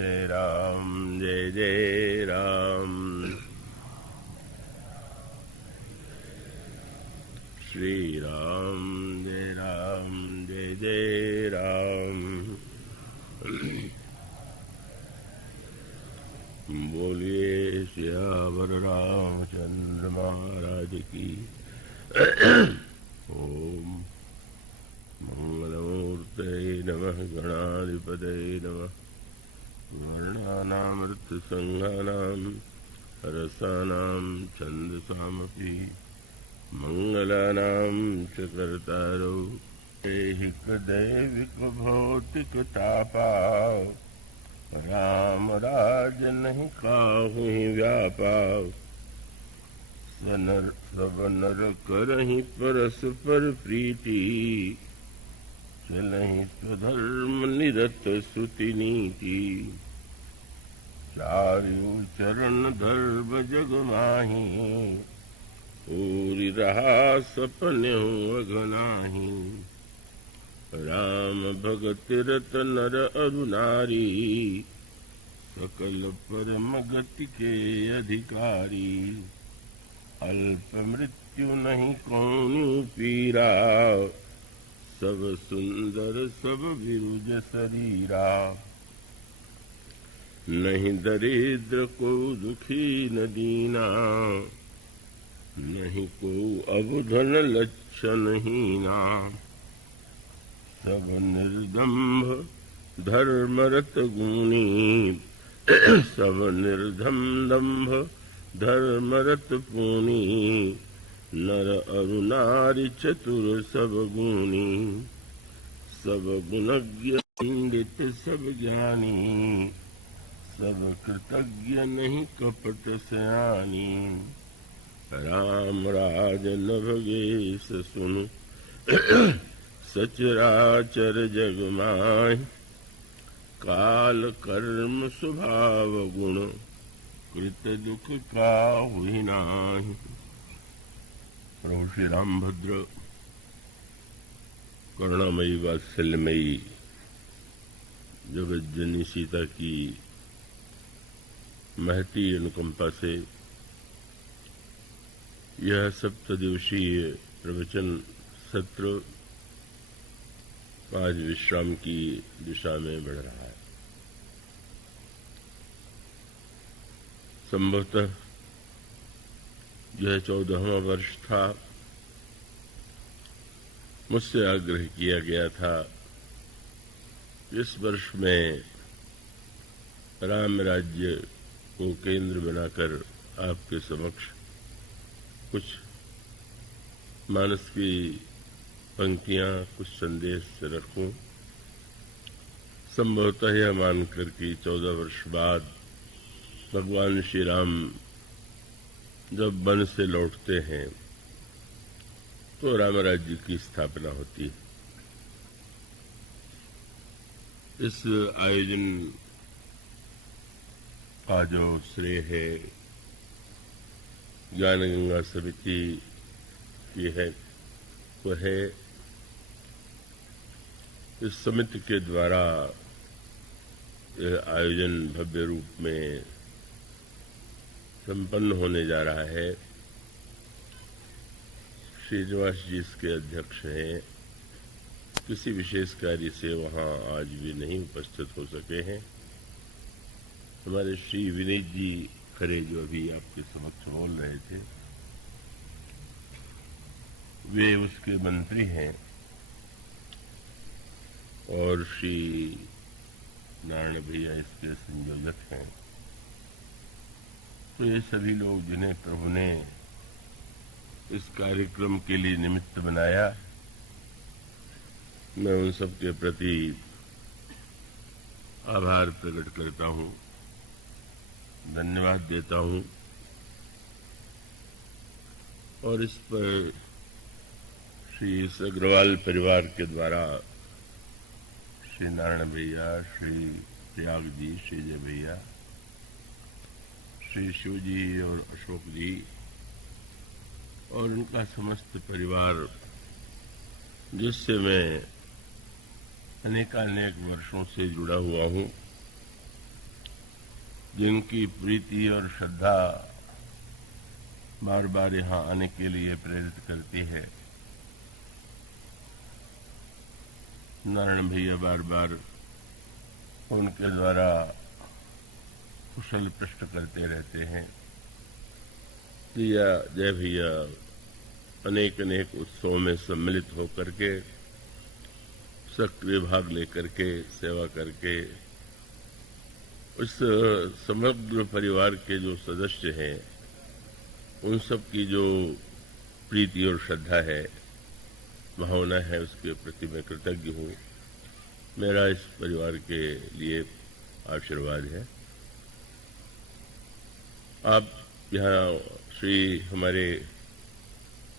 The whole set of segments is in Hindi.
जय राम जय जय राम। श्री राम जय जय राम। बोलिए सियावर रामचंद्र महाराज की। ओम मंगलमूर्ते नमः गणाधिपते नमः। वर्णानामृतसंहानां रसानां छन्दसामपि मंगलानां च कर्तारो दैहिकदैविकभौतिकतापा राम राज नहीं काहू व्यापा। सब नर करहि परस्पर प्रीति चलहि स्वधर्म निरत सुति नीति। चारु चरण धर्म जग माही पूरी रहा सपन्यु अघनाही। राम भगत रत नर अरु नारी सकल परम गति के अधिकारी। अल्प मृत्यु नहीं कौनु पीरा सब सुंदर सब विरुज शरीरा। नहीं दरिद्र को दुखी न दीना नहीं को अबुधन लक्षण हीना। सब निर्दम्भ धर्मरत गुणी सब निर्दम्भ धर्मरत पुनी। नर अरु नारी चतुर सब गुणी सब गुणज्ञ पंडित सब ज्ञानी। सब कृतज्ञ नहीं कपट सयानी। राम राज नभगेश सुनु सचराचर जग माहि। काल कर्म स्वभाव गुण कृत दुख का हुई नाही। प्रभु श्री रामभद्र करुणामयी वात्सल्यमयी जगत जननी सीता की महती अनुकंपा से यह सप्तदिवसीय प्रवचन सत्र आज विश्राम की दिशा में बढ़ रहा है। संभवतः यह 14वां वर्ष था। मुझसे आग्रह किया गया था इस वर्ष में राम राज्य को केंद्र बनाकर आपके समक्ष कुछ मानस की पंक्तियां कुछ संदेश रखूं। संभवतः यह मानकर कि 14 वर्ष बाद भगवान श्री राम जब वन से लौटते हैं तो राम राज्य की स्थापना होती है। इस आयोजन का जो श्रेय है ज्ञान गंगा समिति की है वह है इस समिति के द्वारा यह आयोजन भव्य रूप में संपन्न होने जा रहा है। श्रीनिवास जी इसके अध्यक्ष हैं। किसी विशेष कार्य से वहां आज भी नहीं उपस्थित हो सके हैं। हमारे श्री विनीत जी खरे जो अभी आपके समक्ष बोल रहे थे वे उसके मंत्री हैं और श्री नारायण भैया इसके संयोजक हैं। तो ये सभी लोग जिन्हें प्रभु ने इस कार्यक्रम के लिए निमित्त बनाया मैं उन सब के प्रति आभार प्रकट करता हूं, धन्यवाद देता हूं। और इस पर श्री अग्रवाल परिवार के द्वारा श्री नारायण भैया, श्री त्याग जी, श्री जय भैया, श्री शिव जी और अशोक जी और उनका समस्त परिवार जिससे मैं अनेकानेक वर्षों से जुड़ा हुआ हूं, जिनकी प्रीति और श्रद्धा बार बार यहाँ आने के लिए प्रेरित करती है। नारायण भैया बार बार उनके द्वारा कुशल प्रश्न करते रहते हैं। जय भैया अनेक अनेक उत्सवों में सम्मिलित होकर के सक्रिय भाग लेकर के सेवा करके उस समग्र परिवार के जो सदस्य हैं उन सब की जो प्रीति और श्रद्धा है, भावना है, उसके प्रति मैं कृतज्ञ हूँ। मेरा इस परिवार के लिए आशीर्वाद है। आप यहाँ श्री हमारे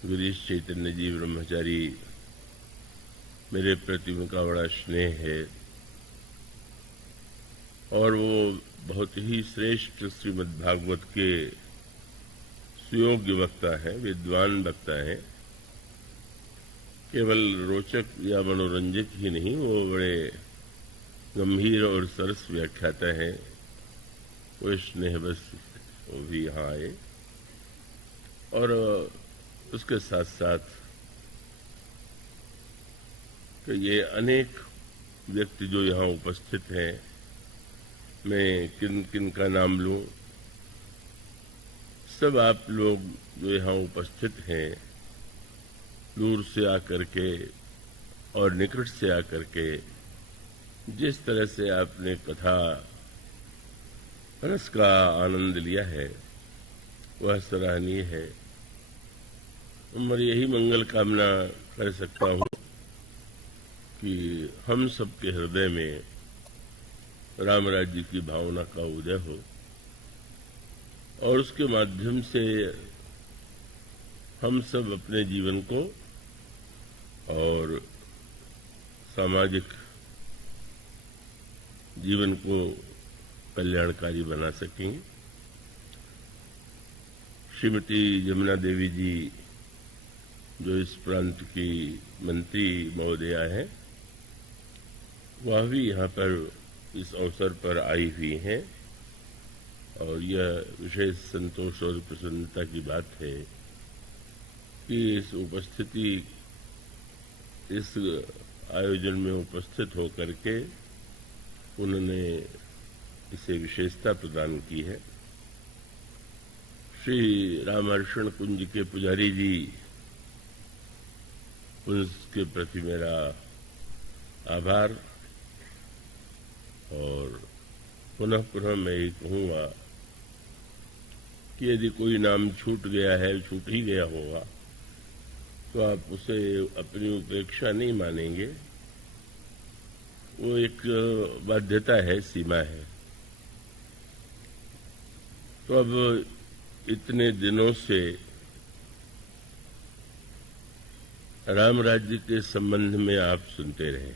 गिरीश चैतन्य जी ब्रह्मचारी, मेरे प्रति उनका बड़ा स्नेह है और वो बहुत ही श्रेष्ठ श्रीमद् भागवत के सुयोग्य वक्ता है, विद्वान वक्ता है। केवल रोचक या मनोरंजक ही नहीं, वो बड़े गंभीर और सरस व्याख्याता है। वो स्नेह बस वो भी यहाँ आए और उसके साथ साथ कि ये अनेक व्यक्ति जो यहाँ उपस्थित हैं, मैं किन किन का नाम लूं। सब आप लोग जो यहाँ उपस्थित हैं, दूर से आकर के और निकट से आकर के जिस तरह से आपने कथा रस का आनंद लिया है, वह सराहनीय है। मैं यही मंगल कामना कर सकता हूँ कि हम सबके हृदय में राम राज्य की भावना का उदय हो और उसके माध्यम से हम सब अपने जीवन को और सामाजिक जीवन को कल्याणकारी बना सकें। श्रीमती जमुना देवी जी जो इस प्रांत की मंत्री महोदया है, वह भी यहाँ पर इस अवसर पर आई हुई हैं और यह विशेष संतोष और प्रसन्नता की बात है कि इस आयोजन में उपस्थित होकर के उन्होंने इसे विशेषता प्रदान की है। श्री रामहर्षण कुंज के पुजारी जी, उनके प्रति मेरा आभार और पुनः पुनः मैं ये कहूँगा कि यदि कोई नाम छूट गया है, छूट ही गया होगा, तो आप उसे अपनी उपेक्षा नहीं मानेंगे। वो एक बाध्यता है, सीमा है। तो अब इतने दिनों से राम राज्य के संबंध में आप सुनते रहे।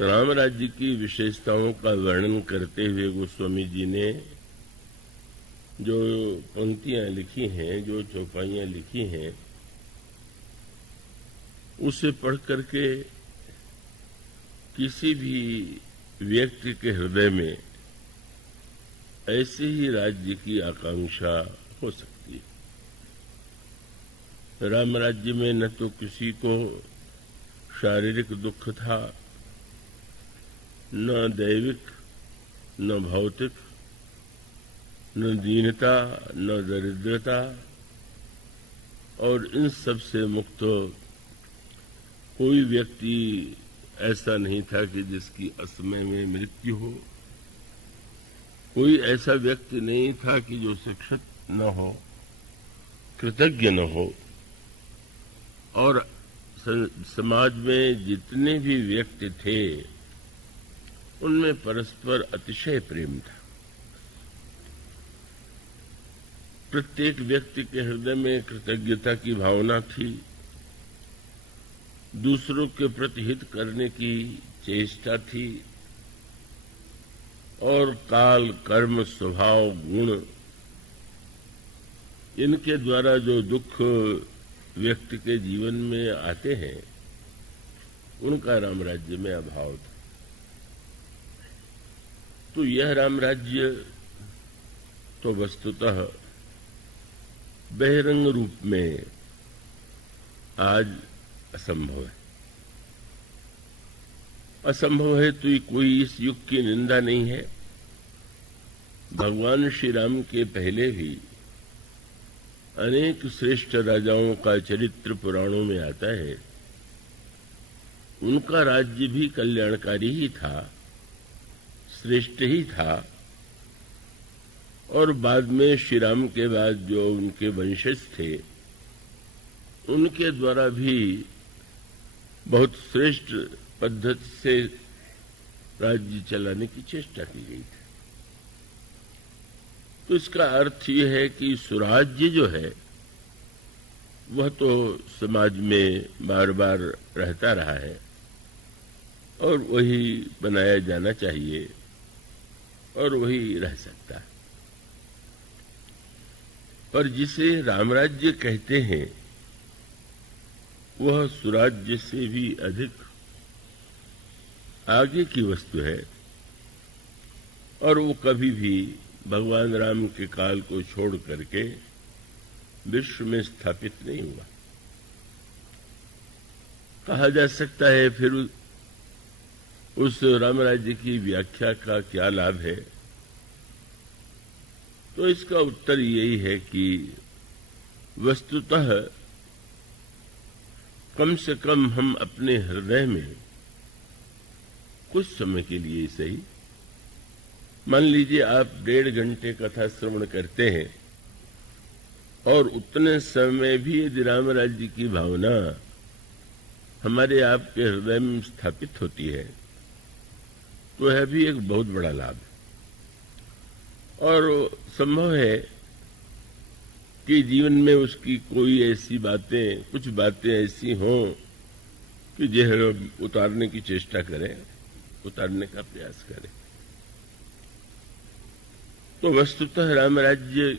राम राज्य की विशेषताओं का वर्णन करते हुए गोस्वामी जी ने जो पंक्तियां लिखी हैं, जो चौपाइयां लिखी हैं, उसे पढ़ करके किसी भी व्यक्ति के हृदय में ऐसे ही राज्य की आकांक्षा हो सकती है। राम राज्य में न तो किसी को शारीरिक दुख था, न दैविक, न भौतिक, न दीनता, न दरिद्रता, और इन सब से मुक्त कोई व्यक्ति ऐसा नहीं था कि जिसकी असमय में मृत्यु हो। कोई ऐसा व्यक्ति नहीं था कि जो शिक्षित न हो, कृतज्ञ न हो। और समाज में जितने भी व्यक्ति थे उनमें परस्पर अतिशय प्रेम था। प्रत्येक व्यक्ति के हृदय में कृतज्ञता की भावना थी, दूसरों के प्रति हित करने की चेष्टा थी, और काल, कर्म, स्वभाव, गुण, इनके द्वारा जो दुख व्यक्ति के जीवन में आते हैं, उनका राम राज्य में अभाव था। तो यह राम राज्य तो वस्तुतः बहिरंग रूप में आज असंभव है। असंभव है तो कोई इस युग की निंदा नहीं है। भगवान श्री राम के पहले भी अनेक श्रेष्ठ राजाओं का चरित्र पुराणों में आता है। उनका राज्य भी कल्याणकारी ही था, श्रेष्ठ ही था, और बाद में श्री राम के बाद जो उनके वंशज थे उनके द्वारा भी बहुत श्रेष्ठ पद्धति से राज्य चलाने की चेष्टा की गई थी। तो इसका अर्थ यह है कि स्वराज्य जो है वह तो समाज में बार बार रहता रहा है और वही बनाया जाना चाहिए और वही रह सकता है। पर जिसे रामराज्य कहते हैं वह स्वराज्य से भी अधिक आगे की वस्तु है और वो कभी भी भगवान राम के काल को छोड़ करके विश्व में स्थापित नहीं हुआ। कहा जा सकता है फिर उस रामराज्य की व्याख्या का क्या लाभ है? तो इसका उत्तर यही है कि वस्तुतः कम से कम हम अपने हृदय में कुछ समय के लिए सही, मान लीजिए आप 1.5 घंटे कथा श्रवण करते हैं और उतने समय भी यदि राम राज्य की भावना हमारे आपके हृदय में स्थापित होती है तो यह भी एक बहुत बड़ा लाभ है। और संभव है कि जीवन में उसकी कोई ऐसी बातें, कुछ बातें ऐसी हों कि जो उतारने की चेष्टा करें, उतारने का प्रयास करें। तो वस्तुतः रामराज्य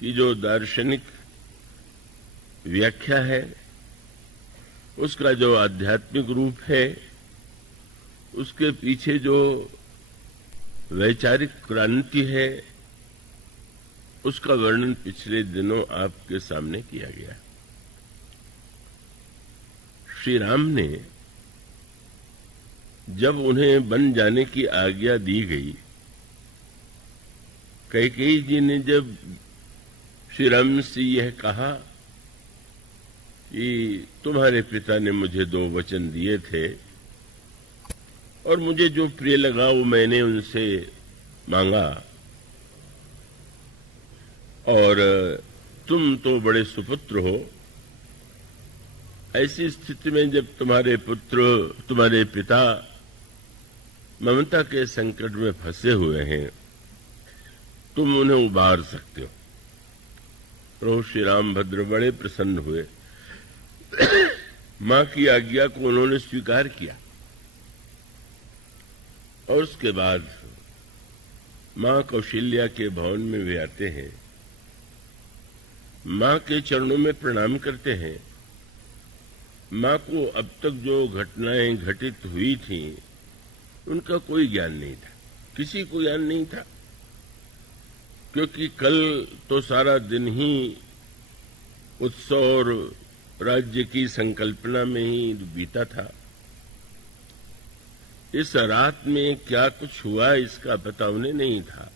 की जो दार्शनिक व्याख्या है, उसका जो आध्यात्मिक रूप है, उसके पीछे जो वैचारिक क्रांति है, उसका वर्णन पिछले दिनों आपके सामने किया गया। श्री राम ने जब उन्हें वन जाने की आज्ञा दी गई, कैकेयी जी ने जब श्री राम से यह कहा कि तुम्हारे पिता ने मुझे 2 वचन दिए थे और मुझे जो प्रिय लगा वो मैंने उनसे मांगा, और तुम तो बड़े सुपुत्र हो, ऐसी स्थिति में जब तुम्हारे पुत्र, तुम्हारे पिता ममता के संकट में फंसे हुए हैं, तुम उन्हें उबार सकते हो। प्रभु श्री रामभद्र बड़े प्रसन्न हुए। मां की आज्ञा को उन्होंने स्वीकार किया और उसके बाद मां कौशल्या के भवन में वे आते हैं, मां के चरणों में प्रणाम करते हैं। मां को अब तक जो घटनाएं घटित हुई थी उनका कोई ज्ञान नहीं था, किसी को ज्ञान नहीं था, क्योंकि कल तो सारा दिन ही उत्सव और राज्य की संकल्पना में ही बीता था। इस रात में क्या कुछ हुआ इसका पता उन्हें नहीं था।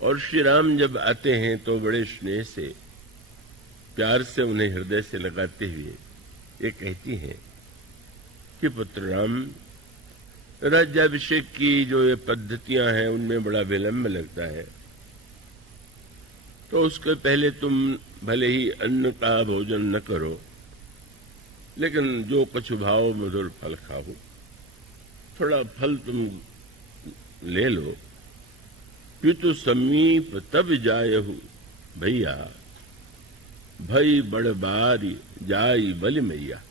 और श्री राम जब आते हैं तो बड़े स्नेह से, प्यार से उन्हें हृदय से लगाते हुए ये कहती हैं कि पुत्र राम, राज्याभिषेक की जो ये पद्धतियां हैं उनमें बड़ा विलंब लगता है, तो उसके पहले तुम भले ही अन्न का भोजन न करो, लेकिन जो कुछ भाव मधुर फल खाओ, थोड़ा फल तुम ले लो। पितु समीप तब जायहु भैया, भई बड़ बारी जाई बलि मैया।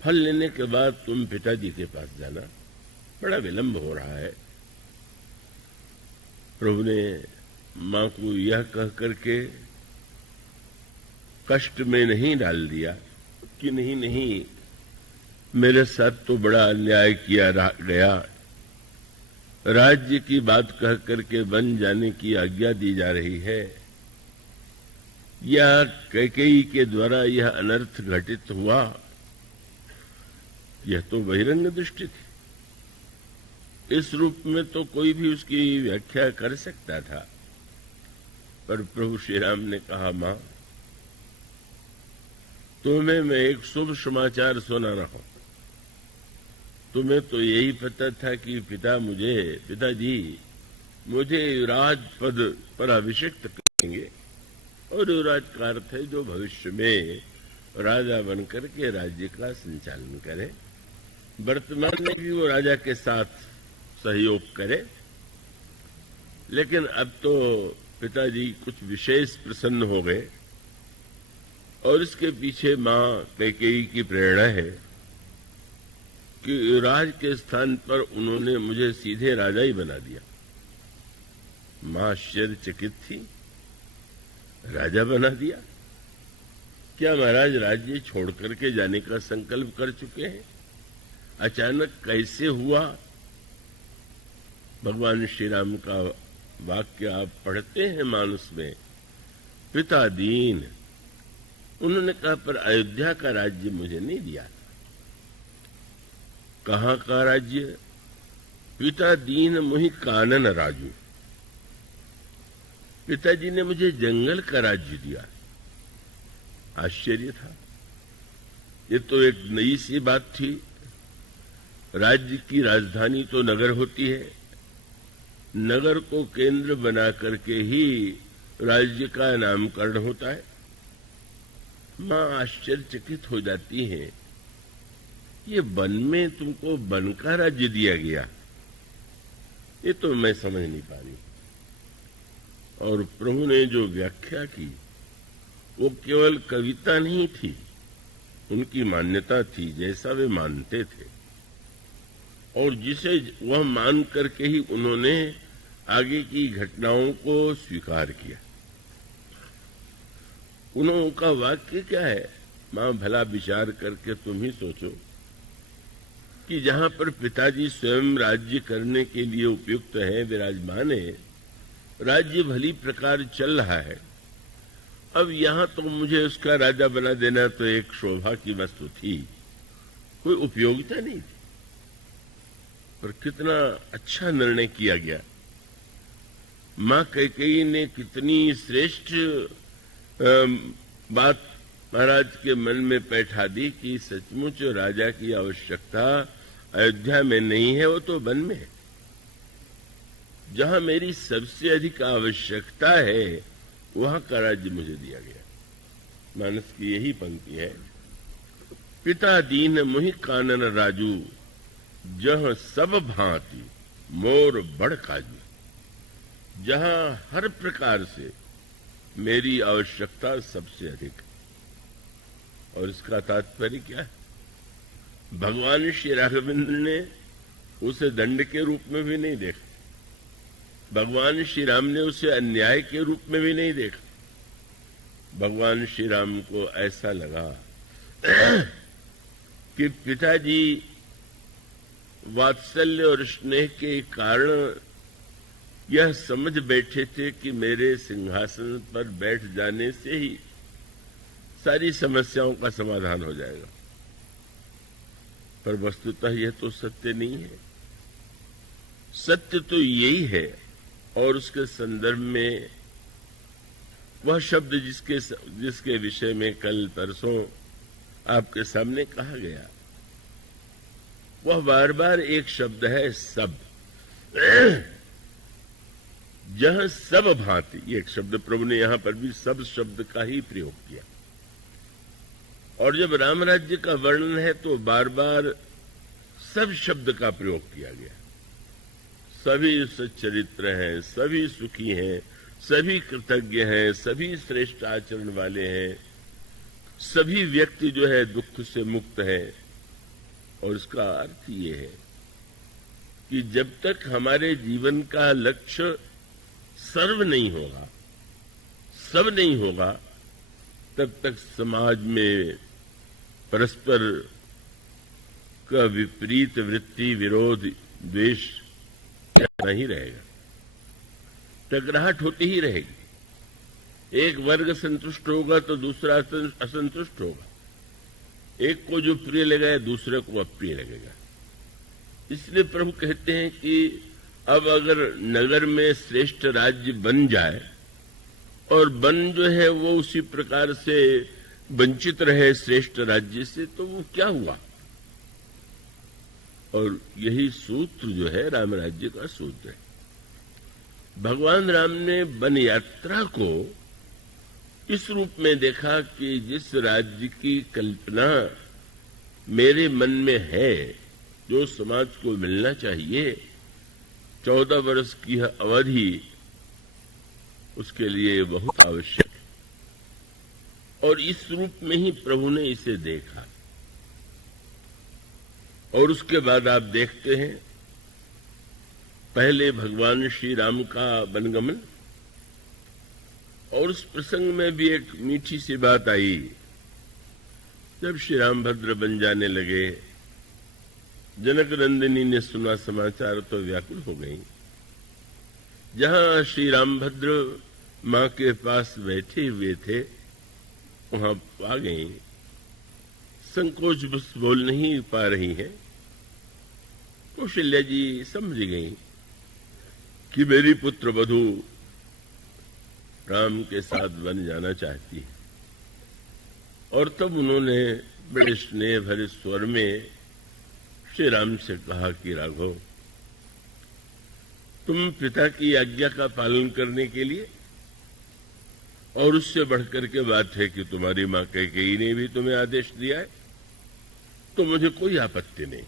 फल लेने के बाद तुम पिताजी के पास जाना, बड़ा विलंब हो रहा है। प्रभु ने मां को यह कह करके कष्ट में नहीं डाल दिया कि नहीं, मेरे साथ तो बड़ा अन्याय किया गया, राज्य की बात कह करके वन जाने की आज्ञा दी जा रही है, या कैकेयी के द्वारा यह अनर्थ घटित हुआ, यह तो बहिरंग दृष्टि थी। इस रूप में तो कोई भी उसकी व्याख्या कर सकता था, पर प्रभु श्री राम ने कहा, मां, तुम्हें मैं एक शुभ समाचार सुना रहा हूं। तुम्हें तो यही पता था कि पिताजी मुझे युवराज पद पर अभिषिक्त करेंगे, और युवराज का अर्थ है जो भविष्य में राजा बनकर के राज्य का संचालन करे, वर्तमान में भी वो राजा के साथ सहयोग करे। लेकिन अब तो पिताजी कुछ विशेष प्रसन्न हो गए, और इसके पीछे मां कैकेयी की प्रेरणा है कि युवराज के स्थान पर उन्होंने मुझे सीधे राजा ही बना दिया। मां आश्चर्यचकित थी, राजा बना दिया? क्या महाराज राज्य छोड़ करके जाने का संकल्प कर चुके हैं? अचानक कैसे हुआ? भगवान श्री राम का वाक्य आप पढ़ते हैं मानस में, पिता दीन। उन्होंने कहा, पर अयोध्या का राज्य मुझे नहीं दिया। कहां का राज्य? पिता दीन मुहि कानन राजू। पिताजी ने मुझे जंगल का राज्य दिया। आश्चर्य था। ये तो एक नई सी बात थी। राज्य की राजधानी तो नगर होती है, नगर को केंद्र बना करके ही राज्य का नामकरण होता है। मां आश्चर्यचकित हो जाती है, ये वन में तुमको वन का राज्य दिया गया, ये तो मैं समझ नहीं पा रही। और प्रभु ने जो व्याख्या की वो केवल कविता नहीं थी, उनकी मान्यता थी, जैसा वे मानते थे, और जिसे वह मान करके ही उन्होंने आगे की घटनाओं को स्वीकार किया। उनका वाक्य क्या है? मां, भला विचार करके तुम ही सोचो कि जहां पर पिताजी स्वयं राज्य करने के लिए उपयुक्त है, विराजमान है, राज्य भली प्रकार चल रहा है, अब यहां तो मुझे उसका राजा बना देना तो एक शोभा की वस्तु थी, कोई उपयोगिता नहीं थी। पर कितना अच्छा निर्णय किया गया। मां कैकेयी ने कितनी श्रेष्ठ बात महाराज के मन में बैठा दी कि सचमुच राजा की आवश्यकता अयोध्या में नहीं है, वो तो वन में है। जहां मेरी सबसे अधिक आवश्यकता है वहां का राज्य मुझे दिया गया। मानस की यही पंक्ति है, पिता दीन मुहि कानन राजू, जह सब भांति मोर बड़ काजू। जहां हर प्रकार से मेरी आवश्यकता सबसे अधिक। और इसका तात्पर्य क्या है? भगवान श्री राघवेंद्र ने उसे दंड के रूप में भी नहीं देखा, भगवान श्री राम ने उसे अन्याय के रूप में भी नहीं देखा। भगवान श्री राम को ऐसा लगा कि पिताजी वात्सल्य और स्नेह के कारण यह समझ बैठे थे कि मेरे सिंहासन पर बैठ जाने से ही सारी समस्याओं का समाधान हो जाएगा। पर वस्तुतः यह तो सत्य नहीं है। सत्य तो यही है, और उसके संदर्भ में वह शब्द जिसके विषय में कल परसों आपके सामने कहा गया, वह बार बार एक शब्द है, सब। जहां सब भांति, ये एक शब्द प्रभु ने यहां पर भी सब शब्द का ही प्रयोग किया। और जब राम राज्य का वर्णन है तो बार बार सब शब्द का प्रयोग किया गया। सभी सच्चरित्र हैं, सभी सुखी हैं, सभी कृतज्ञ हैं, सभी श्रेष्ठ आचरण वाले हैं, सभी व्यक्ति जो है दुख से मुक्त है। और इसका अर्थ ये है कि जब तक हमारे जीवन का लक्ष्य सर्व नहीं होगा, सब नहीं होगा, तब तक समाज में परस्पर का विपरीत वृत्ति, विरोध, द्वेष होना ही रहेगा, टकराहट होती ही रहेगी। एक वर्ग संतुष्ट होगा तो दूसरा असंतुष्ट होगा, एक को जो प्रिय लगेगा दूसरे को अप्रिय लगेगा। इसलिए प्रभु कहते हैं कि अब अगर नगर में श्रेष्ठ राज्य बन जाए और वन जो है वो उसी प्रकार से वंचित रहे श्रेष्ठ राज्य से, तो वो क्या हुआ। और यही सूत्र जो है राम राज्य का सूत्र है। भगवान राम ने वन यात्रा को इस रूप में देखा कि जिस राज्य की कल्पना मेरे मन में है, जो समाज को मिलना चाहिए, 14 वर्ष की अवधि उसके लिए बहुत आवश्यक है। और इस रूप में ही प्रभु ने इसे देखा। और उसके बाद आप देखते हैं पहले भगवान श्री राम का वनगमन, और उस प्रसंग में भी एक मीठी सी बात आई। जब श्री रामभद्र वन जाने लगे, जनक नंदिनी ने सुना समाचार तो व्याकुल हो गई। जहां श्री रामभद्र मां के पास बैठे हुए थे वहां आ गई, संकोच बस बोल नहीं पा रही है। कौशल्या जी समझ गई कि मेरी पुत्र वधू राम के साथ वन जाना चाहती है। और तब उन्होंने बड़े स्नेह भरे स्वर में श्री राम से कहा कि राघव, तुम पिता की आज्ञा का पालन करने के लिए, और उससे बढ़कर के बात है कि तुम्हारी मां कैकेयी ने भी तुम्हें आदेश दिया है, तो मुझे कोई आपत्ति नहीं।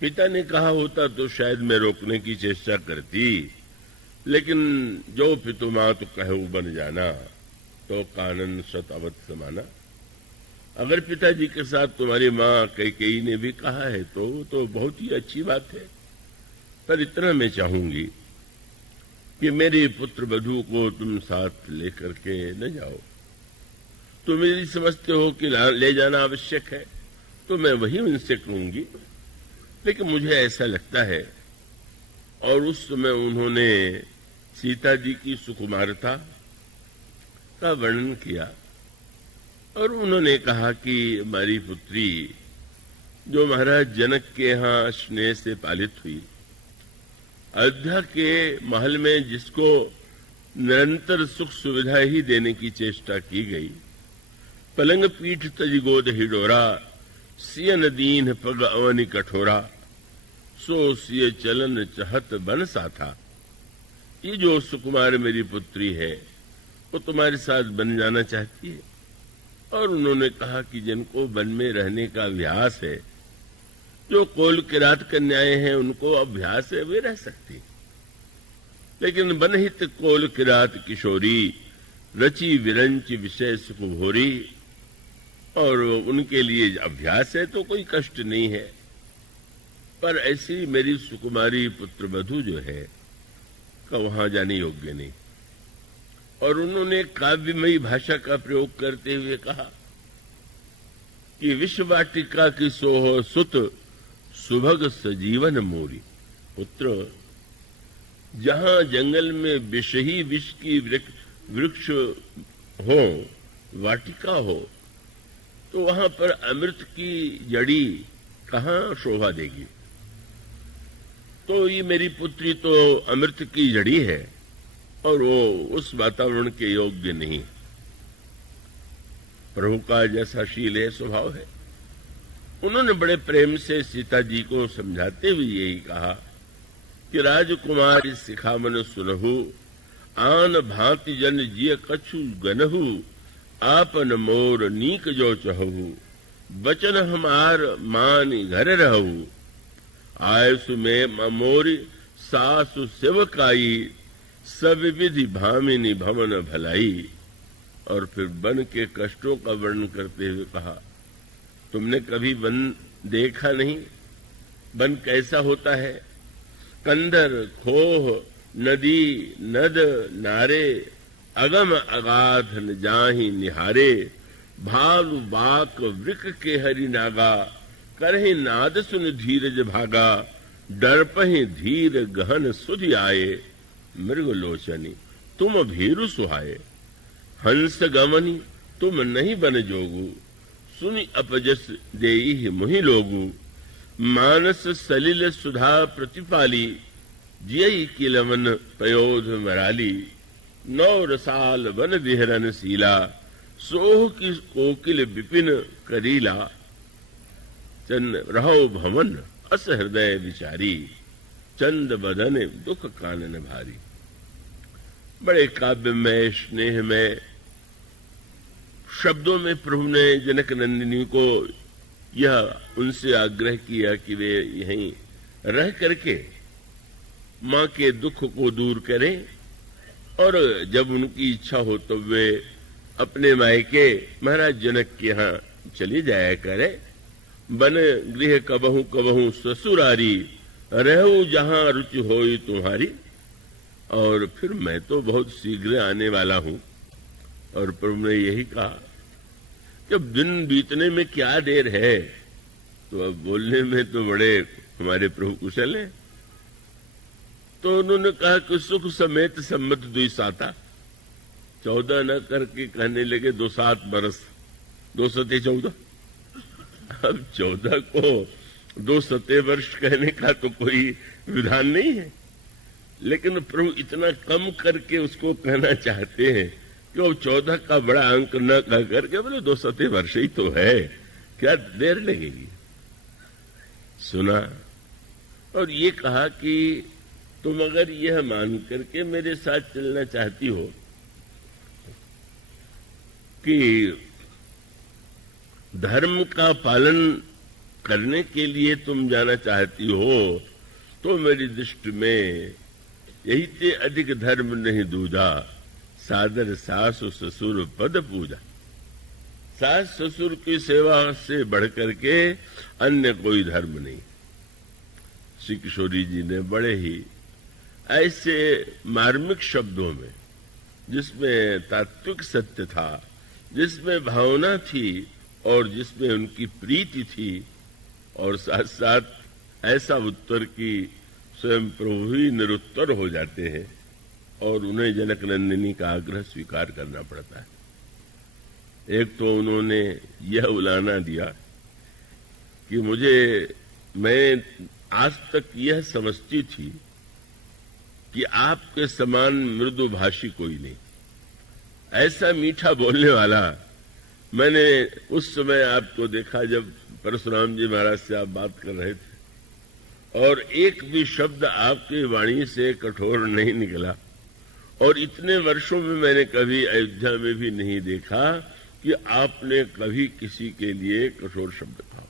पिता ने कहा होता तो शायद मैं रोकने की चेष्टा करती, लेकिन जो पितु मात कहो बन जाना, तो कानन सत अवत समाना। अगर पिताजी के साथ तुम्हारी मां कैकेयी ने भी कहा है तो बहुत ही अच्छी बात है। पर इतना मैं चाहूंगी कि मेरे पुत्र वधू को तुम साथ लेकर के न जाओ। तुम यदि समझते हो कि ले जाना आवश्यक है तो मैं वही उनसे कहूंगी, लेकिन मुझे ऐसा लगता है। और उस समय उन्होंने सीता जी की सुकुमारता का वर्णन किया और उन्होंने कहा कि हमारी पुत्री जो महाराज जनक के यहाँ स्नेह से पालित हुई, अयोध्या के महल में जिसको निरंतर सुख सुविधा ही देने की चेष्टा की गई, पलंग पीठ तज गोद हिडोरा, सियन दीन पग अवनि कठोरा, सो सिय चलन चहत बन सा था। ये जो सुकुमार मेरी पुत्री है वो तुम्हारे साथ बन जाना चाहती है। और उन्होंने कहा कि जिनको वन में रहने का अभ्यास है, जो कोल किरात कन्याएं हैं उनको अभ्यास है, वे रह सकती। लेकिन बनहित कोल किरात किशोरी, रची विरंच विषय सुख भोरी, और उनके लिए अभ्यास है तो कोई कष्ट नहीं है। पर ऐसी मेरी सुकुमारी पुत्र वधू जो है का वहां जाने योग्य नहीं। और उन्होंने काव्यमयी भाषा का प्रयोग करते हुए कहा कि विश्ववाटिका की सोह सुत सुभग सजीवन मोरी। पुत्र, जहां जंगल में विष ही विष की वृक्ष हो, वाटिका हो, तो वहां पर अमृत की जड़ी कहां शोभा देगी। तो ये मेरी पुत्री तो अमृत की जड़ी है और वो उस वातावरण के योग्य नहीं। प्रभु का जैसा शील है, स्वभाव है। उन्होंने बड़े प्रेम से सीता जी को समझाते हुए यही कहा कि राजकुमारी सिखावन सुनहु, आन भांति जन जिय कछु गनहु, आपन मोर नीक जो चहु, बचन हमार मान घर रहु, आयसु में मोरी सासु सेवकाई, सब विधि भामिनी भवन भलाई। और फिर वन के कष्टों का वर्णन करते हुए कहा, तुमने कभी वन देखा नहीं? वन कैसा होता है? कंदर, खोह, नदी, नद, नारे, अगम अगाध न जाहि निहारे, भालु बाक वृक के हरि नागा, करहि नाद सुन धीरज भागा, डरपहि धीर गहन सुधि आए, मृग लोचनी तुम भीरु सुहाए। हंस गमनी तुम नहीं बन जोगु, सुनि अपजस देई मुहि लोगु। मानस सलिल सुधा प्रतिपाली, जियई किलवन पयोध मराली। नौ रसाल वन विहरन सीला, सोह की कोकिल विपिन करीला। चंद रहो भवन अस हृदय विचारी, चंद बदन दुख कानन भारी। बड़े काव्य में, स्नेह में, शब्दों में प्रभु ने जनक नंदिनी को यह उनसे आग्रह किया कि वे यहीं रह करके मां के दुख को दूर करें और जब उनकी इच्छा हो तो वे अपने मायके महाराज जनक के यहाँ चली जाया करें। बन गृह कबहू कबहू ससुरारी, रहू जहां रुचि होई तुम्हारी। और फिर मैं तो बहुत शीघ्र आने वाला हूं। और प्रभु ने यही कहा कि दिन बीतने में क्या देर है। तो अब बोलने में तो बड़े हमारे प्रभु कुशल हैं। तो उन्होंने कहा कि सुख समेत सम्मत दुई साता, 14 न करके कहने लगे 2-7 बरस, 2 सते 14। अब 14 को 2 सते वर्ष कहने का तो कोई विधान नहीं है, लेकिन प्रभु इतना कम करके उसको कहना चाहते हैं कि वो 14 का बड़ा अंक न कह करके बोले 2 सते वर्ष ही तो है, क्या देर लगेगी। सुना और ये कहा कि तुम अगर यह मान करके मेरे साथ चलना चाहती हो कि धर्म का पालन करने के लिए तुम जाना चाहती हो, तो मेरी दृष्टि में यही ते अधिक धर्म नहीं दूजा, सादर सासु ससुर पद पूजा। सास ससुर की सेवा से बढ़ करके अन्य कोई धर्म नहीं। श्री किशोरी जी ने बड़े ही ऐसे मार्मिक शब्दों में, जिसमें तात्विक सत्य था, जिसमें भावना थी और जिसमें उनकी प्रीति थी, और साथ साथ ऐसा उत्तर की स्वयं प्रभु ही निरुत्तर हो जाते हैं और उन्हें जनक नंदिनी का आग्रह स्वीकार करना पड़ता है। एक तो उन्होंने यह उलाना दिया कि मैं आज तक यह समझती थी कि आपके समान मृदु भाषी कोई नहीं, ऐसा मीठा बोलने वाला। मैंने उस समय आपको देखा जब परशुराम जी महाराज से आप बात कर रहे थे, और एक भी शब्द आपकी वाणी से कठोर नहीं निकला। और इतने वर्षों में मैंने कभी अयोध्या में भी नहीं देखा कि आपने कभी किसी के लिए कठोर शब्द कहा।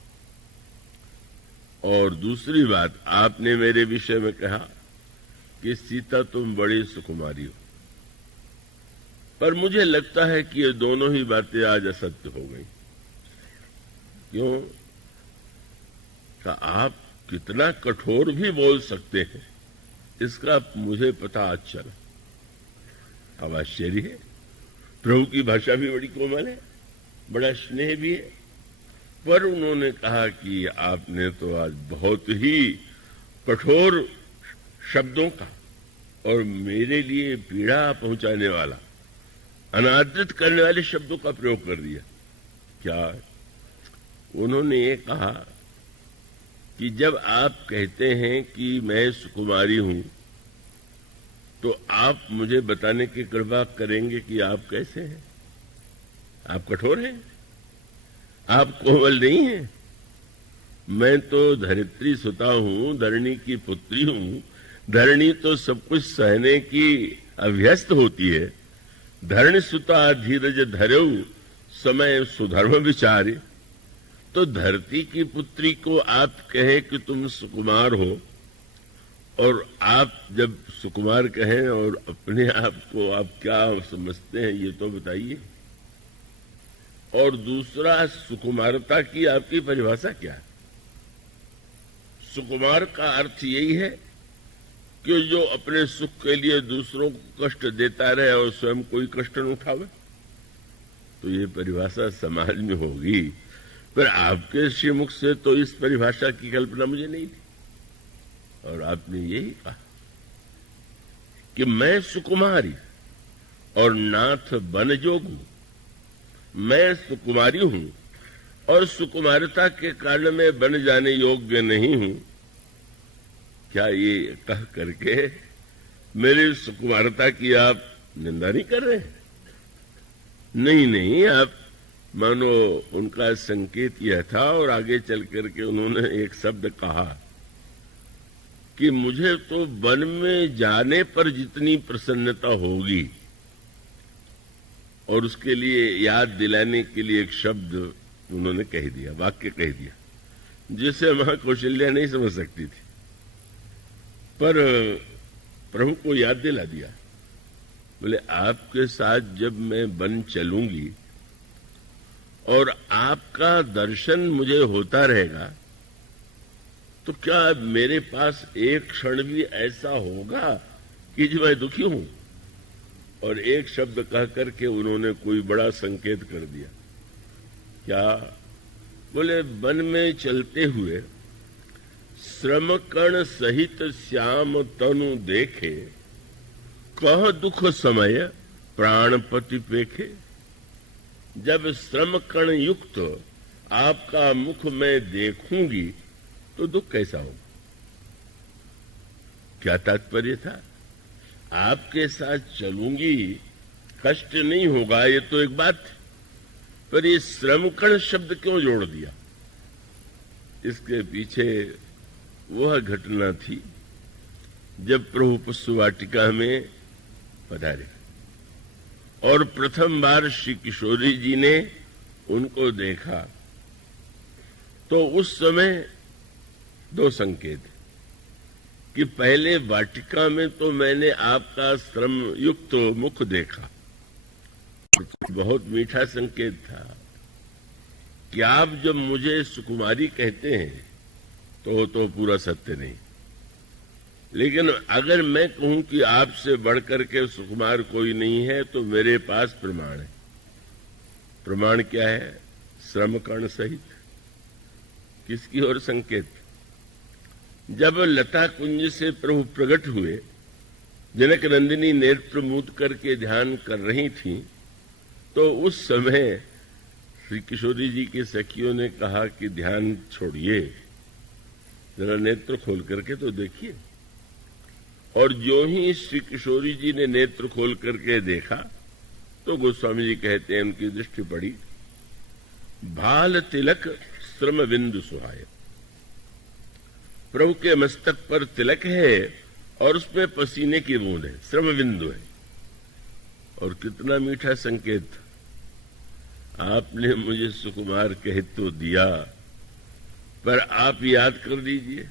और दूसरी बात, आपने मेरे विषय में कहा कि सीता तुम बड़ी सुकुमारी हो, पर मुझे लगता है कि ये दोनों ही बातें आज असत्य हो गई। क्यों? कि आप कितना कठोर भी बोल सकते हैं, इसका मुझे पता आज चला। अब आश्चर्य है, प्रभु की भाषा भी बड़ी कोमल है, बड़ा स्नेह भी है, पर उन्होंने कहा कि आपने तो आज बहुत ही कठोर शब्दों का और मेरे लिए पीड़ा पहुंचाने वाला, अनादृत करने वाले शब्दों का प्रयोग कर दिया। क्या? उन्होंने ये कहा कि जब आप कहते हैं कि मैं सुकुमारी हूं, तो आप मुझे बताने की कृपा करेंगे कि आप कैसे हैं? आप कठोर हैं? आप कोमल नहीं हैं? मैं तो धरित्री सुता हूं, धरणी की पुत्री हूं। धरणी तो सब कुछ सहने की अभ्यस्त होती है। धरणी सुता धीरज धरेऊ, समय सुधर्म विचारे। तो धरती की पुत्री को आप कहें कि तुम सुकुमार हो, और आप जब सुकुमार कहें और अपने आप को आप क्या समझते हैं ये तो बताइए। और दूसरा, सुकुमारता की आपकी परिभाषा क्या है? सुकुमार का अर्थ यही है कि जो अपने सुख के लिए दूसरों को कष्ट देता रहे और स्वयं कोई कष्ट न उठावे। तो ये परिभाषा समाज में होगी, पर आपके श्रीमुख से तो इस परिभाषा की कल्पना मुझे नहीं थी। और आपने यही कहा कि मैं सुकुमारी और नाथ बन जोगू। मैं सुकुमारी हूं और सुकुमारता के कारण मैं बन जाने योग्य नहीं हूं। क्या ये कह करके मेरी सुकुमारता की आप निंदा नहीं कर रहे हैं? नहीं नहीं, आप मानो उनका संकेत यह था और आगे चल करके उन्होंने एक शब्द कहा कि मुझे तो वन में जाने पर जितनी प्रसन्नता होगी, और उसके लिए याद दिलाने के लिए एक शब्द उन्होंने कह दिया, वाक्य कह दिया, जिसे मां कौशल्या नहीं समझ सकती थी, पर प्रभु को याद दिला दिया। बोले आपके साथ जब मैं वन चलूंगी और आपका दर्शन मुझे होता रहेगा, तो क्या मेरे पास एक क्षण भी ऐसा होगा कि जो मैं दुखी हूं? और एक शब्द कह करके उन्होंने कोई बड़ा संकेत कर दिया। क्या? बोले वन में चलते हुए श्रम कण सहित श्याम तनु देखे, कह दुख समय प्राणपति पेखे। जब श्रम कण युक्त आपका मुख मैं देखूंगी तो दुख कैसा होगा? क्या तात्पर्य था? आपके साथ चलूंगी, कष्ट नहीं होगा, ये तो एक बात, पर ये श्रम कण शब्द क्यों जोड़ दिया? इसके पीछे वह घटना थी जब प्रभु पुष्प वाटिका में पधारे और प्रथम बार श्री किशोरी जी ने उनको देखा, तो उस समय दो संकेत कि पहले वाटिका में तो मैंने आपका श्रम युक्त मुख देखा, बहुत मीठा संकेत था कि आप जब मुझे सुकुमारी कहते हैं तो पूरा सत्य नहीं, लेकिन अगर मैं कहूं कि आपसे बढ़कर के सुकुमार कोई नहीं है तो मेरे पास प्रमाण है। प्रमाण क्या है? श्रम कर्ण सहित। किसकी ओर संकेत? जब लता कुंज से प्रभु प्रकट हुए, जनक नंदिनी नेत्र मूद करके ध्यान कर रही थी, तो उस समय श्री किशोरी जी की सखियों ने कहा कि ध्यान छोड़िए, जरा नेत्र खोल करके तो देखिए। और जो ही श्री किशोरी जी ने नेत्र खोल करके देखा तो गोस्वामी जी कहते हैं उनकी दृष्टि पड़ी, भाल तिलक श्रम बिंदु सुहाय। प्रभु के मस्तक पर तिलक है और उसमें पसीने की बूंद है, श्रम बिंदु है। और कितना मीठा संकेत! आपने मुझे सुकुमार कह तो दिया, पर आप याद कर लीजिए,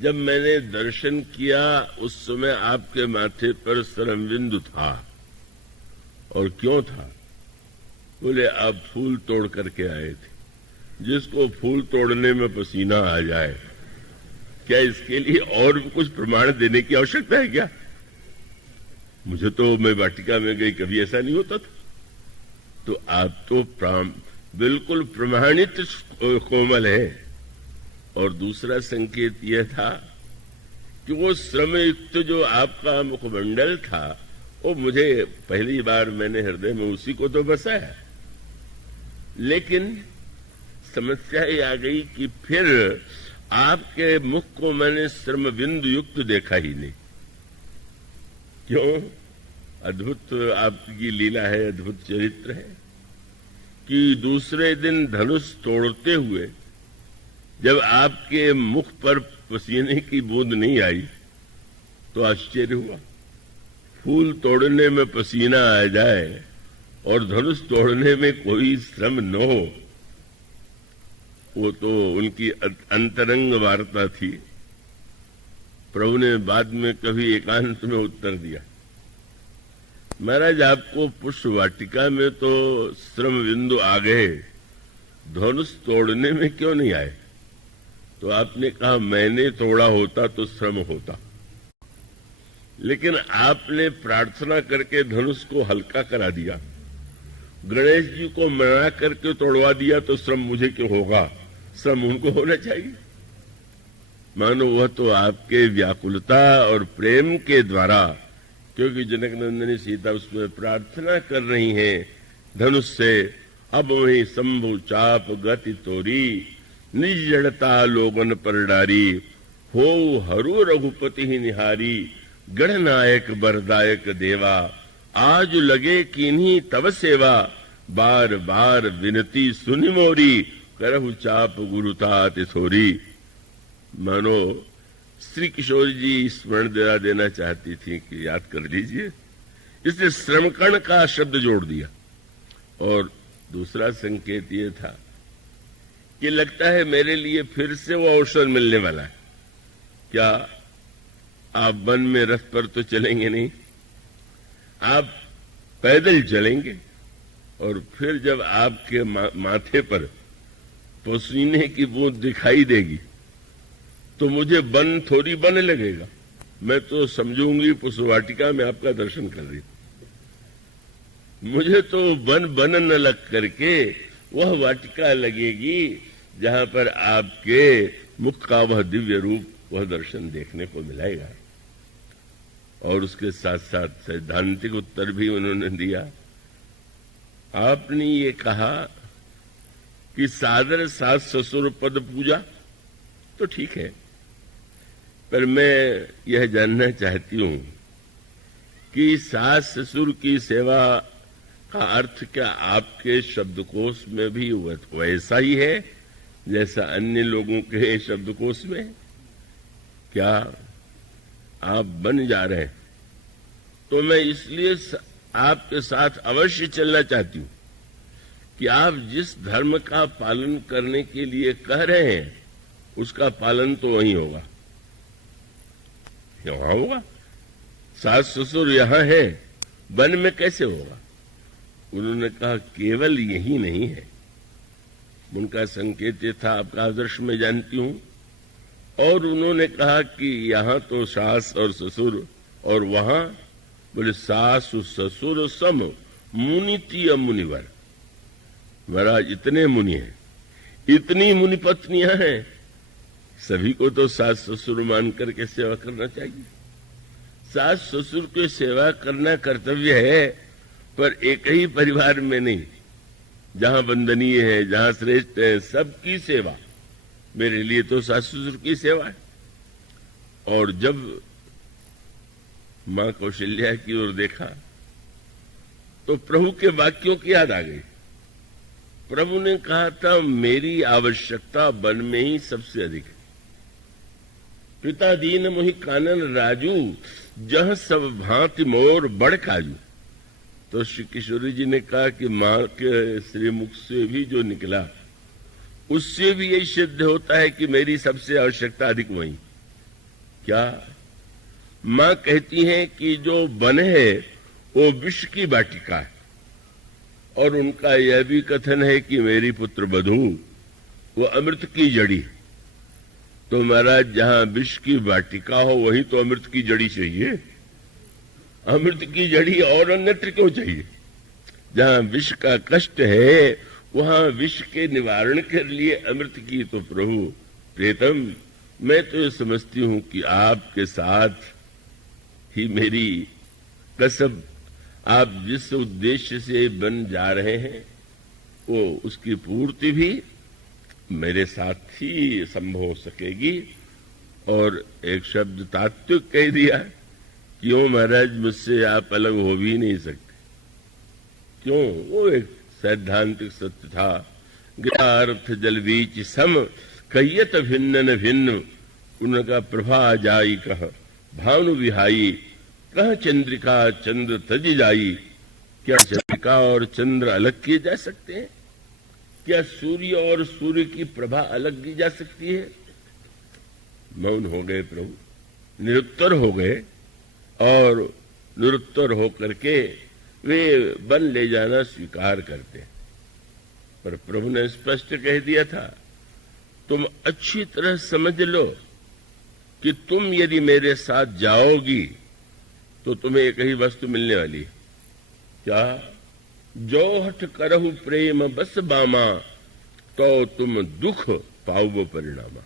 जब मैंने दर्शन किया उस समय आपके माथे पर श्रम बिंदु था। और क्यों था? बोले आप फूल तोड़ करके आए थे। जिसको फूल तोड़ने में पसीना आ जाए, क्या इसके लिए और भी कुछ प्रमाण देने की आवश्यकता है क्या? मुझे तो, मैं वाटिका में गई, कभी ऐसा नहीं होता था। तो आप तो बिल्कुल प्रमाणित कोमल है। और दूसरा संकेत यह था कि वो श्रमयुक्त जो आपका मुखमंडल था, वो मुझे पहली बार मैंने हृदय में उसी को तो बसाया, लेकिन समस्या ये आ गई कि फिर आपके मुख को मैंने श्रम बिंदु युक्त देखा ही नहीं। क्यों? अद्भुत आपकी लीला है, अद्भुत चरित्र है कि दूसरे दिन धनुष तोड़ते हुए जब आपके मुख पर पसीने की बूंद नहीं आई तो आश्चर्य हुआ। फूल तोड़ने में पसीना आ जाए और धनुष तोड़ने में कोई श्रम न हो, वो तो उनकी अंतरंग वार्ता थी। प्रभु ने बाद में कभी एकांत में उत्तर दिया, महाराज आपको पुष्प वाटिका में तो श्रम बिंदु आ गए, धनुष तोड़ने में क्यों नहीं आए? तो आपने कहा मैंने तोड़ा होता तो श्रम होता, लेकिन आपने प्रार्थना करके धनुष को हल्का करा दिया, गणेश जी को मना करके तोड़वा दिया, तो श्रम मुझे क्यों होगा? श्रम उनको होना चाहिए। मानो वह तो आपके व्याकुलता और प्रेम के द्वारा, क्योंकि जनक नंदिनी सीता उसमें प्रार्थना कर रही हैं धनुष से, अब वही शंभु चाप गति तोरी, निज जड़ता लोगन पर डारी, हो हरु रघुपति ही निहारी, गणनायक बरदायक देवा, आज लगे किन्हीं तव सेवा, बार बार विनती सुनि मोरी, करहु चाप गुरुता तिथोरी। मानो श्री किशोर जी स्मरण दिला देना चाहती थी कि याद कर लीजिए, इसने श्रमकण का शब्द जोड़ दिया। और दूसरा संकेत ये था कि लगता है मेरे लिए फिर से वो अवसर मिलने वाला है। क्या आप वन में रथ पर तो चलेंगे नहीं, आप पैदल चलेंगे, और फिर जब आपके माथे पर पसीने की बूंद दिखाई देगी तो मुझे वन थोड़ी बन लगेगा, मैं तो समझूंगी पुष्पवाटिका में आपका दर्शन कर रही। मुझे तो वन न लग करके वह वाटिका लगेगी जहां पर आपके मुख का वह दिव्य रूप, वह दर्शन देखने को मिलेगा। और उसके साथ साथ सैद्धांतिक उत्तर भी उन्होंने दिया। आपने ये कहा कि सादर सास ससुर पद पूजा, तो ठीक है, पर मैं यह जानना चाहती हूं कि सास ससुर की सेवा का अर्थ क्या आपके शब्दकोश में भी वैसा ही है जैसा अन्य लोगों के शब्दकोश में? क्या आप बन जा रहे हैं? तो मैं इसलिए आपके साथ अवश्य चलना चाहती हूं कि आप जिस धर्म का पालन करने के लिए कह रहे हैं उसका पालन तो वहीं होगा, यहां होगा। सास ससुर यहां है, वन में कैसे होगा? उन्होंने कहा केवल यही नहीं है, उनका संकेत ये था, आपका आदर्श मैं जानती हूं। और उन्होंने कहा कि यहां तो सास और ससुर, और वहां बोले सास ससुर सम मुनितीय मुनिवर। महाराज इतने मुनि हैं, इतनी मुनि पत्नियां हैं, सभी को तो सास ससुर मान करके सेवा करना चाहिए। सास ससुर की सेवा करना कर्तव्य है, पर एक ही परिवार में नहीं, जहां वंदनीय है, जहां श्रेष्ठ है, सबकी सेवा। मेरे लिए तो सास ससुर की सेवा है। और जब मां कौशल्या की ओर देखा तो प्रभु के वाक्यों की याद आ गई। प्रभु ने कहा था मेरी आवश्यकता वन में ही सबसे अधिक है। पिता दीन मोहि कानन राजू, जह सब भांति मोर बड़ काजू। तो श्री किशोरी जी ने कहा कि मां के श्रीमुख से भी जो निकला उससे भी यही सिद्ध होता है कि मेरी सबसे आवश्यकता अधिक वही। क्या मां कहती हैं कि जो वन है वो विष की वाटिका है, और उनका यह भी कथन है कि मेरी पुत्र वधू वो अमृत की जड़ी। तो महाराज जहां विष की वाटिका हो वहीं तो अमृत की जड़ी चाहिए। अमृत की जड़ी और अन्यत्र क्यों चाहिए? जहां विष का कष्ट है वहां विष के निवारण के लिए अमृत की तो प्रभु प्रीतम, मैं तो ये समझती हूं कि आपके साथ ही मेरी कसब, आप जिस उद्देश्य से बन जा रहे हैं वो उसकी पूर्ति भी मेरे साथ ही संभव हो सकेगी। और एक शब्द तात्विक कह दिया, क्यों महाराज मुझसे आप अलग हो भी नहीं सकते। क्यों? वो एक सैद्धांतिक सत्य था। गिरार्थ जल बीच सम कयत भिन्न न भिन्न, उनका प्रभा जाई कह भानु विहाई, कह चंद्रिका चंद्र तज जाई। क्या चंद्रिका और चंद्र अलग किए जा सकते हैं? क्या सूर्य और सूर्य की प्रभा अलग की जा सकती है? मौन हो गए प्रभु, निरुत्तर हो गए, और निरुत्तर होकर के वे वन ले जाना स्वीकार करते। पर प्रभु ने स्पष्ट कह दिया था, तुम अच्छी तरह समझ लो कि तुम यदि मेरे साथ जाओगी तो तुम्हें एक ही वस्तु मिलने वाली है। क्या? जो हठ करहु प्रेम बस बामा, तो तुम दुख पाओ परिणामा।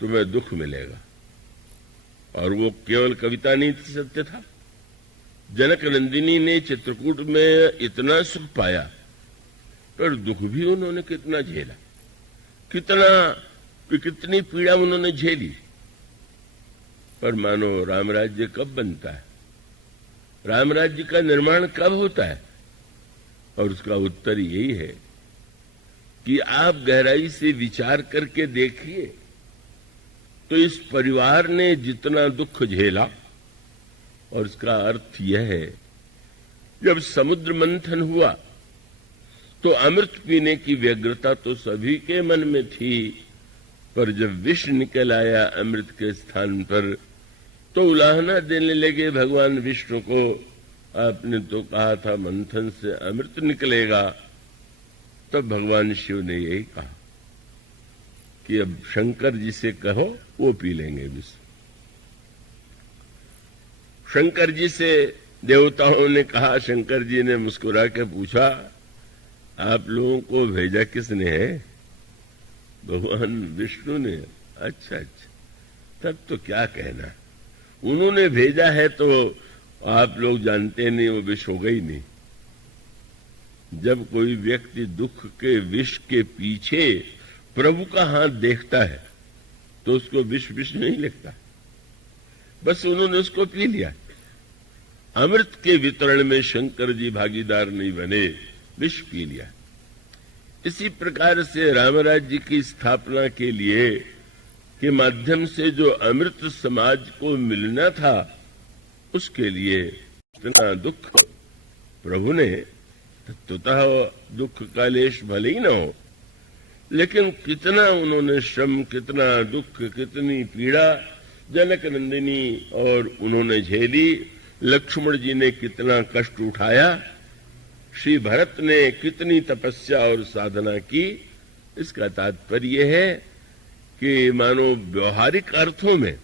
तुम्हें दुख मिलेगा। और वो केवल कविता नहीं सत्य था। जनक नंदिनी ने चित्रकूट में इतना सुख पाया, पर दुख भी उन्होंने कितना झेला, कितनी पीड़ा उन्होंने झेली। पर मानो रामराज्य कब बनता है, रामराज्य का निर्माण कब होता है? और उसका उत्तर यही है कि आप गहराई से विचार करके देखिए तो इस परिवार ने जितना दुख झेला, और इसका अर्थ यह है, जब समुद्र मंथन हुआ तो अमृत पीने की व्यग्रता तो सभी के मन में थी, पर जब विष निकल आया अमृत के स्थान पर तो उलाहना देने लगे भगवान विष्णु को। आपने तो कहा था मंथन से अमृत निकलेगा। तब भगवान शिव ने यही कहा कि अब शंकर जी से कहो, वो पी लेंगे विष। शंकर जी से देवताओं ने कहा, शंकर जी ने मुस्कुरा के पूछा, आप लोगों को भेजा किसने है? भगवान विष्णु ने। अच्छा, तब तो क्या कहना, उन्होंने भेजा है तो आप लोग जानते नहीं, वो विष होगा ही नहीं। जब कोई व्यक्ति दुख के विष के पीछे प्रभु का हाथ देखता है तो उसको विष नहीं लगता, बस उन्होंने उसको पी लिया। अमृत के वितरण में शंकर जी भागीदार नहीं बने, विष पी लिया। इसी प्रकार से रामराज्य की स्थापना के लिए के माध्यम से जो अमृत समाज को मिलना था, उसके लिए इतना दुख प्रभु ने, तत्वतः दुख का लेश भले ही न हो, लेकिन कितना उन्होंने श्रम, कितना दुख, कितनी पीड़ा जनक नंदिनी और उन्होंने झेली। लक्ष्मण जी ने कितना कष्ट उठाया, श्री भरत ने कितनी तपस्या और साधना की। इसका तात्पर्य है कि मानो व्यवहारिक अर्थों में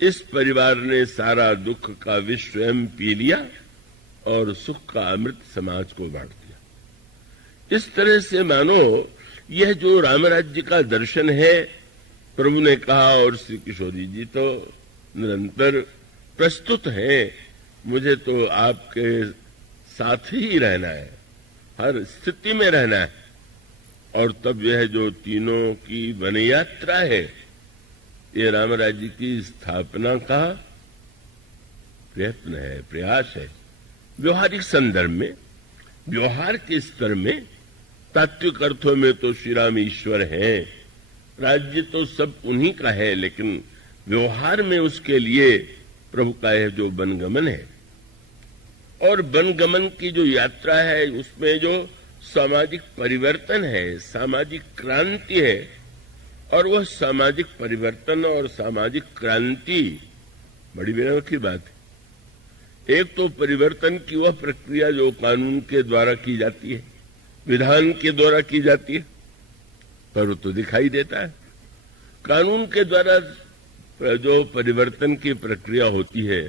इस परिवार ने सारा दुख का विष स्वयं पी लिया और सुख का अमृत समाज को बांट दिया। इस तरह से मानो यह जो रामराज्य का दर्शन है, प्रभु ने कहा, और श्री किशोरी जी तो निरंतर प्रस्तुत हैं, मुझे तो आपके साथ ही रहना है, हर स्थिति में रहना है। और तब यह जो तीनों की वन यात्रा है, ये रामराज्य की स्थापना का प्रयत्न है, प्रयास है। व्यवहारिक संदर्भ में, व्यवहार के स्तर में, तात्विक अर्थों में तो श्री राम ईश्वर हैं, राज्य तो सब उन्हीं का है, लेकिन व्यवहार में उसके लिए प्रभु का यह जो वनगमन है, और वनगमन की जो यात्रा है, उसमें जो सामाजिक परिवर्तन है, सामाजिक क्रांति है, और वह सामाजिक परिवर्तन और सामाजिक क्रांति बड़ी विनम्र की बात है। एक तो परिवर्तन की वह प्रक्रिया जो कानून के द्वारा की जाती है, विधान के द्वारा की जाती है, पर वो तो दिखाई देता है। कानून के द्वारा जो परिवर्तन की प्रक्रिया होती है,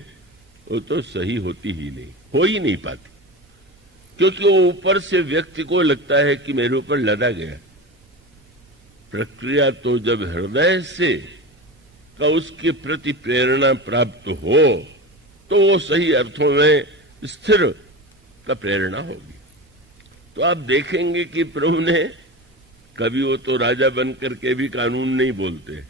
वो तो सही होती ही नहीं, हो ही नहीं पाती, क्योंकि वो ऊपर से व्यक्ति को लगता है कि मेरे ऊपर लदा गया। प्रक्रिया तो जब हृदय से का उसके प्रति प्रेरणा प्राप्त हो, तो वो सही अर्थों में स्थिर का प्रेरणा होगी। तो आप देखेंगे कि प्रभु ने कभी, वो तो राजा बनकर के भी कानून नहीं बोलते।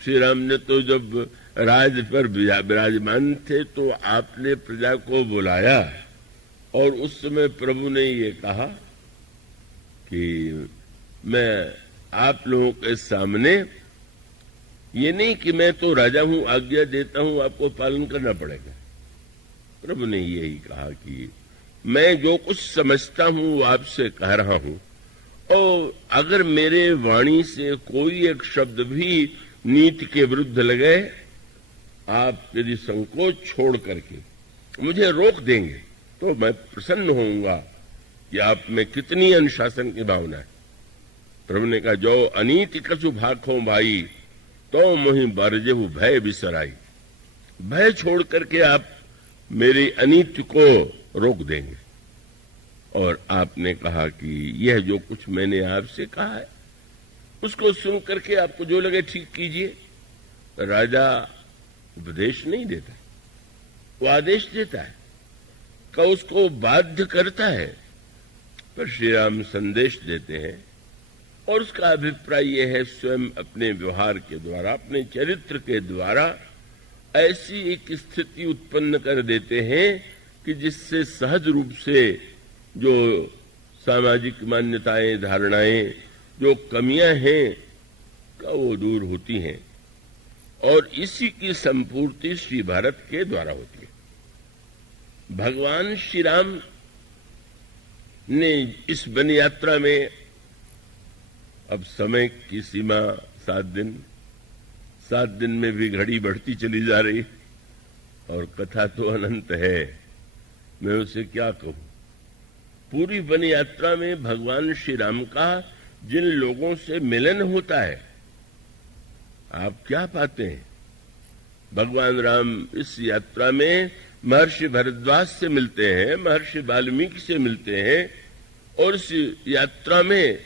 श्री राम ने तो जब राज पर विराजमान थे तो आपने प्रजा को बुलाया, और उस समय प्रभु ने ये कहा कि मैं आप लोगों के सामने, ये नहीं कि मैं तो राजा हूं, आज्ञा देता हूं, आपको पालन करना पड़ेगा। प्रभु ने यही कहा कि मैं जो कुछ समझता हूं वो आपसे कह रहा हूं, और अगर मेरे वाणी से कोई एक शब्द भी नीति के विरुद्ध लगे, आप यदि संकोच छोड़ करके मुझे रोक देंगे तो मैं प्रसन्न होऊंगा कि आप में कितनी अनुशासन की भावना है। प्रभु ने कहा, जो अनीति कछु भाखो भाई, तो मोहि बरजेहु भय बिसराई। भय छोड़ करके आप मेरी अनीति को रोक देंगे। और आपने कहा कि यह जो कुछ मैंने आपसे कहा है, उसको सुन करके आपको जो लगे ठीक कीजिए। राजा उपदेश नहीं देता, वो आदेश देता है, का उसको बाध्य करता है। पर श्री राम संदेश देते हैं और उसका अभिप्राय यह है, स्वयं अपने व्यवहार के द्वारा, अपने चरित्र के द्वारा ऐसी एक स्थिति उत्पन्न कर देते हैं कि जिससे सहज रूप से जो सामाजिक मान्यताएं, धारणाएं, जो कमियां हैं का वो दूर होती हैं और इसी की संपूर्ति श्री भारत के द्वारा होती है। भगवान श्री राम ने इस वन यात्रा में, अब समय की सीमा 7 दिन, 7 दिन में भी घड़ी बढ़ती चली जा रही और कथा तो अनंत है, मैं उसे क्या कहूं। पूरी वन यात्रा में भगवान श्री राम का जिन लोगों से मिलन होता है, आप क्या पाते हैं? भगवान राम इस यात्रा में महर्षि भरद्वाज से मिलते हैं, महर्षि वाल्मीकि से मिलते हैं और इस यात्रा में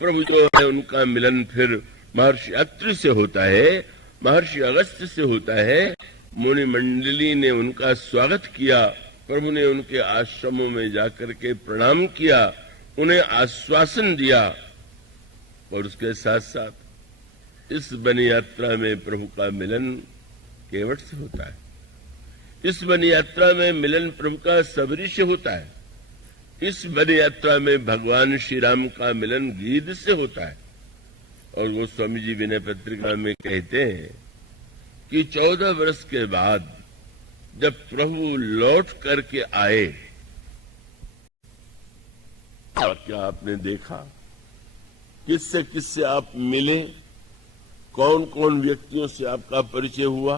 प्रभु जो है उनका मिलन फिर महर्षि अत्रि से होता है, महर्षि अगस्त्य से होता है। मुनि मंडली ने उनका स्वागत किया, प्रभु ने उनके आश्रमों में जाकर के प्रणाम किया, उन्हें आश्वासन दिया और उसके साथ साथ इस वन यात्रा में प्रभु का मिलन केवट से होता है। इस वन यात्रा में मिलन प्रभु का सबरी से होता है। इस वन यात्रा में भगवान श्री राम का मिलन गीध से होता है। और वो स्वामी जी विनय पत्रिका में कहते हैं कि 14 वर्ष के बाद जब प्रभु लौट करके आए, क्या आपने देखा, किससे किससे आप मिले, कौन कौन व्यक्तियों से आपका परिचय हुआ?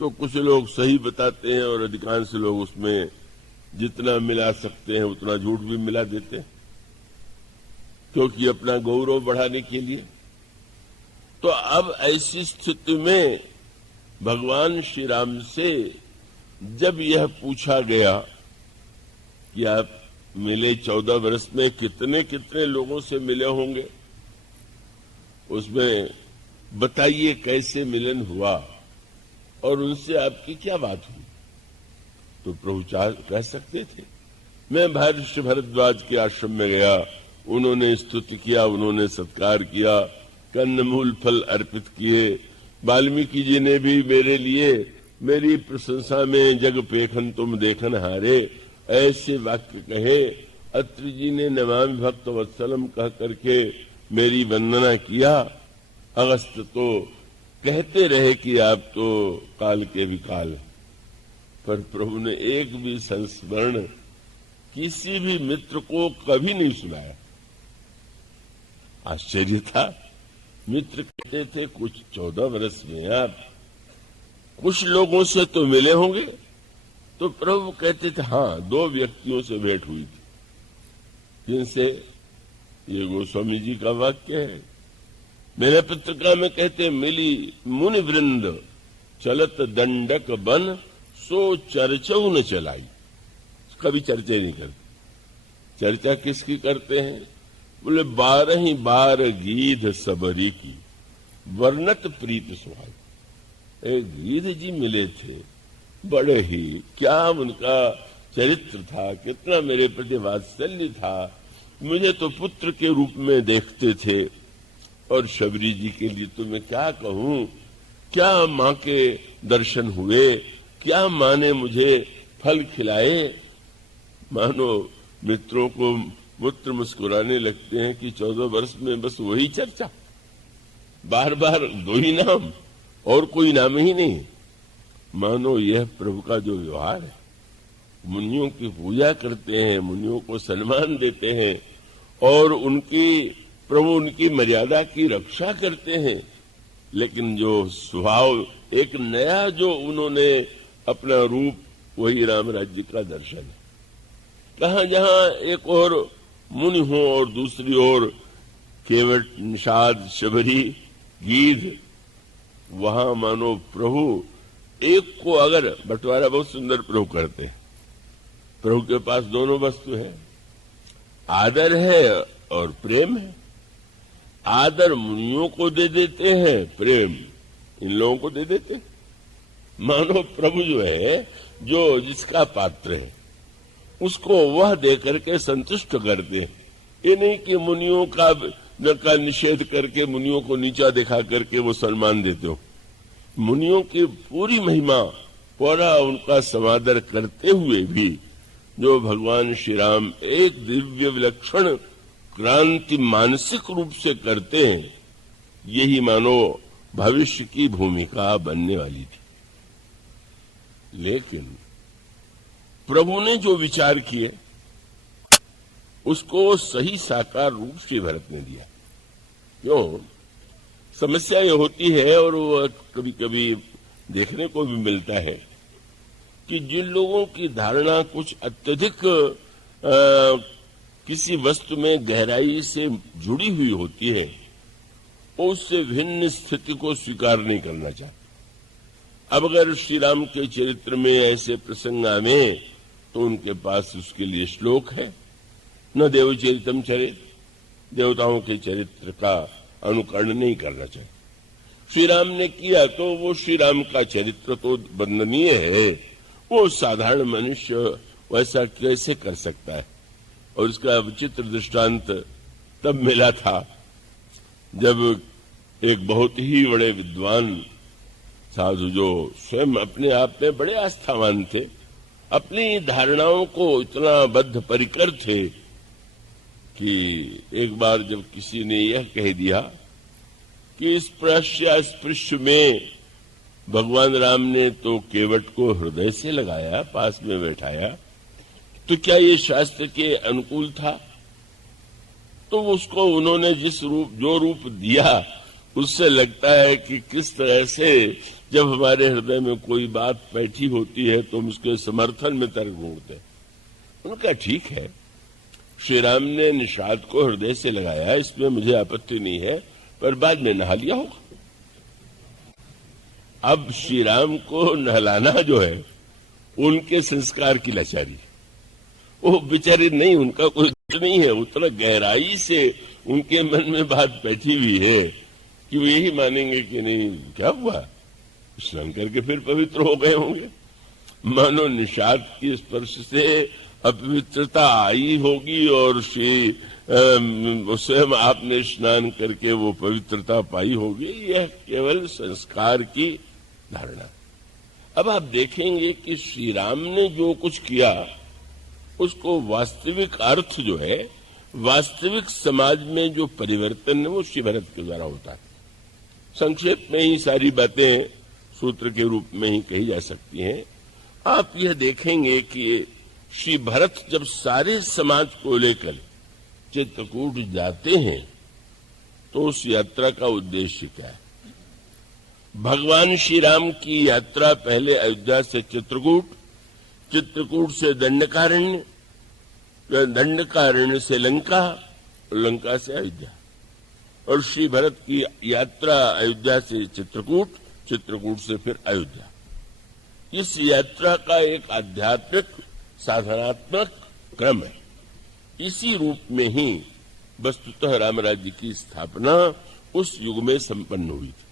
तो कुछ लोग सही बताते हैं और अधिकांश लोग उसमें जितना मिला सकते हैं उतना झूठ भी मिला देते हैं, क्योंकि अपना गौरव बढ़ाने के लिए। तो अब ऐसी स्थिति में भगवान श्री राम से जब यह पूछा गया कि आप मिले 14 वर्ष में कितने कितने लोगों से मिले होंगे, उसमें बताइए कैसे मिलन हुआ और उनसे आपकी क्या बात हुई? तो प्रभु कह सकते थे, मैं महर्षि भरद्वाज के आश्रम में गया, उन्होंने स्तुति किया, उन्होंने सत्कार किया, कंदमूल फल अर्पित किए। वाल्मीकि जी ने भी मेरे लिए, मेरी प्रशंसा में जग पेखन तुम देखन हारे, ऐसे वाक्य कहे। अत्रि जी ने नमामि भक्त वत्सलम कह करके मेरी वंदना किया। अगस्त्य तो कहते रहे कि आप तो काल के भी काल, पर प्रभु ने एक भी संस्मरण किसी भी मित्र को कभी नहीं सुनाया। आश्चर्य था। मित्र कहते थे कुछ 14 वर्ष में आप कुछ लोगों से तो मिले होंगे, तो प्रभु कहते थे हाँ 2 व्यक्तियों से भेंट हुई थी। जिनसे, ये गोस्वामी जी का वाक्य है। मेरे पत्रिका में कहते, मिली मुनि वृंद चलत दंडक बन सो चर्चऊ न चलाई। कभी चर्चा नहीं करते। चर्चा किसकी करते हैं? बोले 12 गीध सबरी की वर्णत प्रीत सुहाई। एक गीध जी मिले थे, बड़े ही, क्या उनका चरित्र था, कितना मेरे प्रति वात्सल्य था। मुझे तो पुत्र के रूप में देखते थे और शबरी जी के लिए तो मैं क्या कहूं, क्या मां के दर्शन हुए, क्या मां ने मुझे फल खिलाए। मानो मित्रों को मित्र मुस्कुराने लगते हैं कि 14 वर्ष में बस वही चर्चा, बार बार 2 ही नाम और कोई नाम ही नहीं। मानो यह प्रभु का जो व्यवहार है, मुनियों की पूजा करते हैं, मुनियों को सम्मान देते हैं और प्रभु उनकी मर्यादा की रक्षा करते हैं। लेकिन जो स्वभाव, एक नया जो उन्होंने अपना रूप, वही राम राज्य का दर्शन है। कहा जहां एक और मुनि हो और दूसरी ओर केवट, निषाद, शबरी, गीध, वहां मानो प्रभु एक को अगर बंटवारा बहुत सुंदर प्रभु करते हैं। प्रभु के पास दोनों वस्तु है, आदर है और प्रेम है। आदर मुनियों को दे देते हैं, प्रेम इन लोगों को दे देते हैं। मानो प्रभु जो है, जो जिसका पात्र है, उसको वह दे करके संतुष्ट करते हैं। ये नहीं कि मुनियों का निषेध करके मुनियों को नीचा दिखा करके वो सम्मान देते हो। मुनियों की पूरी महिमा, पूरा उनका समादर करते हुए भी जो भगवान श्री राम एक दिव्य विलक्षण क्रांति मानसिक रूप से करते हैं, यही मानो भविष्य की भूमिका बनने वाली थी। लेकिन प्रभु ने जो विचार किए उसको सही साकार रूप श्री भरत ने दिया। क्यों? समस्या ये होती है, और वो कभी कभी देखने को भी मिलता है कि जिन लोगों की धारणा कुछ अत्यधिक किसी वस्तु में गहराई से जुड़ी हुई होती है, वो उससे भिन्न स्थिति को स्वीकार नहीं करना चाहते। अब अगर श्री राम के चरित्र में ऐसे प्रसंग आवे तो उनके पास उसके लिए श्लोक है, न देवचरितम चरित, देवताओं के चरित्र का अनुकरण नहीं करना चाहिए। श्री राम ने किया तो वो श्री राम का चरित्र तो वंदनीय है, वो साधारण मनुष्य वैसा कैसे कर सकता है। और इसका विचित्र दृष्टांत तब मिला था जब एक बहुत ही बड़े विद्वान साधु, जो स्वयं अपने आप में बड़े आस्थावान थे, अपनी धारणाओं को इतना बद्ध परिकर थे कि एक बार जब किसी ने यह कह दिया कि स्पृश्य में भगवान राम ने तो केवट को हृदय से लगाया, पास में बैठाया, तो क्या ये शास्त्र के अनुकूल था? तो उसको उन्होंने जो रूप दिया, उससे लगता है कि किस तरह से जब हमारे हृदय में कोई बात बैठी होती है तो हम उसके समर्थन में तर्क ढूंढते हैं। उनका ठीक है, श्री राम ने निषाद को हृदय से लगाया, इसमें मुझे आपत्ति नहीं है, पर बाद में नहा लिया होगा। अब श्री राम को नहलाना जो है उनके संस्कार की लाचारी, वो बेचारे नहीं, उनका कोई दोष नहीं है, उतना गहराई से उनके मन में बात बैठी हुई है कि वो यही मानेंगे कि नहीं क्या हुआ, स्नान करके फिर पवित्र हो गए होंगे। मानो निषाद की स्पर्श से अपवित्रता आई होगी और स्वयं आपने स्नान करके वो पवित्रता पाई होगी। यह केवल संस्कार की धारणा। अब आप देखेंगे कि श्री राम ने जो कुछ किया उसको वास्तविक अर्थ जो है, वास्तविक समाज में जो परिवर्तन है, वो श्री भरत के द्वारा होता है। संक्षेप में ही सारी बातें सूत्र के रूप में ही कही जा सकती हैं। आप यह देखेंगे कि श्री भरत जब सारे समाज को लेकर चित्रकूट जाते हैं तो उस यात्रा का उद्देश्य क्या है? भगवान श्री राम की यात्रा पहले अयोध्या से चित्रकूट, चित्रकूट से दंडकारण्य, दंडकारण्य से लंका, लंका से अयोध्या। और श्री भरत की यात्रा अयोध्या से चित्रकूट, चित्रकूट से फिर अयोध्या। इस यात्रा का एक आध्यात्मिक साधनात्मक क्रम है। इसी रूप में ही वस्तुतः राम राज्य की स्थापना उस युग में संपन्न हुई थी।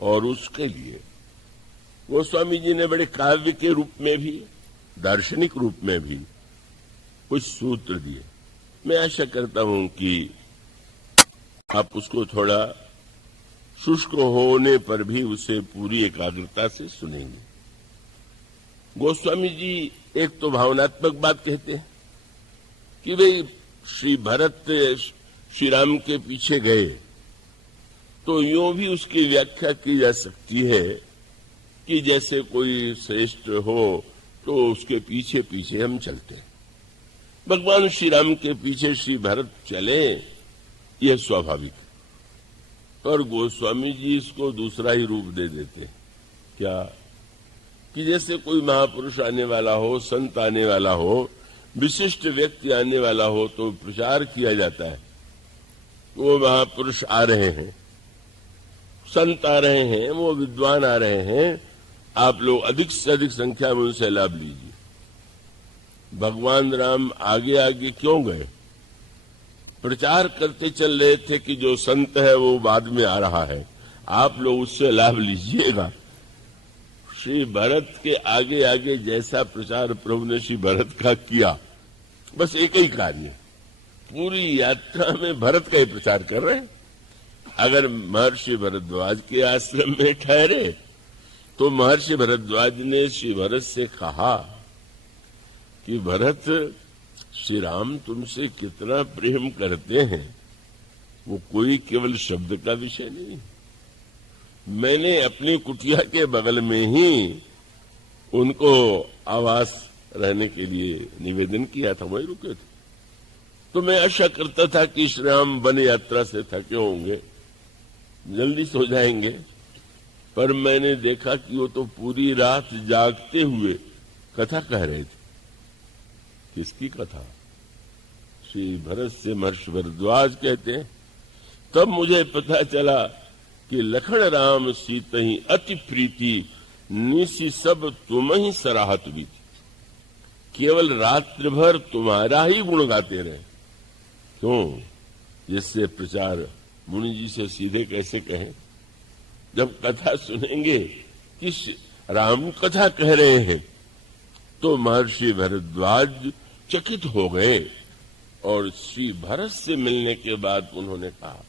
और उसके लिए गोस्वामी जी ने बड़े काव्य के रूप में भी, दार्शनिक रूप में भी कुछ सूत्र दिए। मैं आशा करता हूं कि आप उसको थोड़ा शुष्क होने पर भी उसे पूरी एकाग्रता से सुनेंगे। गोस्वामी जी एक तो भावनात्मक बात कहते हैं कि भाई श्री भरत श्री राम के पीछे गए, तो यूं भी उसकी व्याख्या की जा सकती है कि जैसे कोई श्रेष्ठ हो तो उसके पीछे पीछे हम चलते हैं। भगवान श्री राम के पीछे श्री भरत चले, यह स्वाभाविक है। और गोस्वामी जी इसको दूसरा ही रूप दे देते हैं। क्या? कि जैसे कोई महापुरुष आने वाला हो, संत आने वाला हो, विशिष्ट व्यक्ति आने वाला हो तो प्रचार किया जाता है, वो महापुरुष आ रहे हैं, संत आ रहे हैं, वो विद्वान आ रहे हैं, आप लोग अधिक से अधिक संख्या में उनसे लाभ लीजिए। भगवान राम आगे आगे क्यों गए? प्रचार करते चल रहे थे कि जो संत है वो बाद में आ रहा है, आप लोग उससे लाभ लीजिएगा। श्री भरत के आगे आगे जैसा प्रचार प्रभु ने श्री भरत का किया, बस एक ही कार्य, पूरी यात्रा में भरत का ही प्रचार कर रहे हैं। अगर महर्षि भरद्वाज के आश्रम में ठहरे तो महर्षि भरद्वाज ने श्री भरत से कहा कि भरत, श्री राम तुमसे कितना प्रेम करते हैं वो कोई केवल शब्द का विषय नहीं। मैंने अपनी कुटिया के बगल में ही उनको आवास रहने के लिए निवेदन किया था, वहीं रुके थे। तो मैं आशा करता था कि श्री राम वन यात्रा से थके होंगे, जल्दी सो जाएंगे, पर मैंने देखा कि वो तो पूरी रात जागते हुए कथा कह रहे थे। किसकी कथा? श्री भरत से महर्षि भरद्वाज कहते हैं। तब मुझे पता चला कि लखन राम सीतहि अति प्रीति, निशि सब तुम ही सराहत भी थी। केवल रात्रि भर तुम्हारा ही गुण गाते रहे। क्यों? जिससे प्रचार मुनि जी से सीधे कैसे कहें? जब कथा सुनेंगे कि राम कथा कह रहे हैं तो महर्षि भरद्वाज चकित हो गए और श्री भरत से मिलने के बाद उन्होंने कहा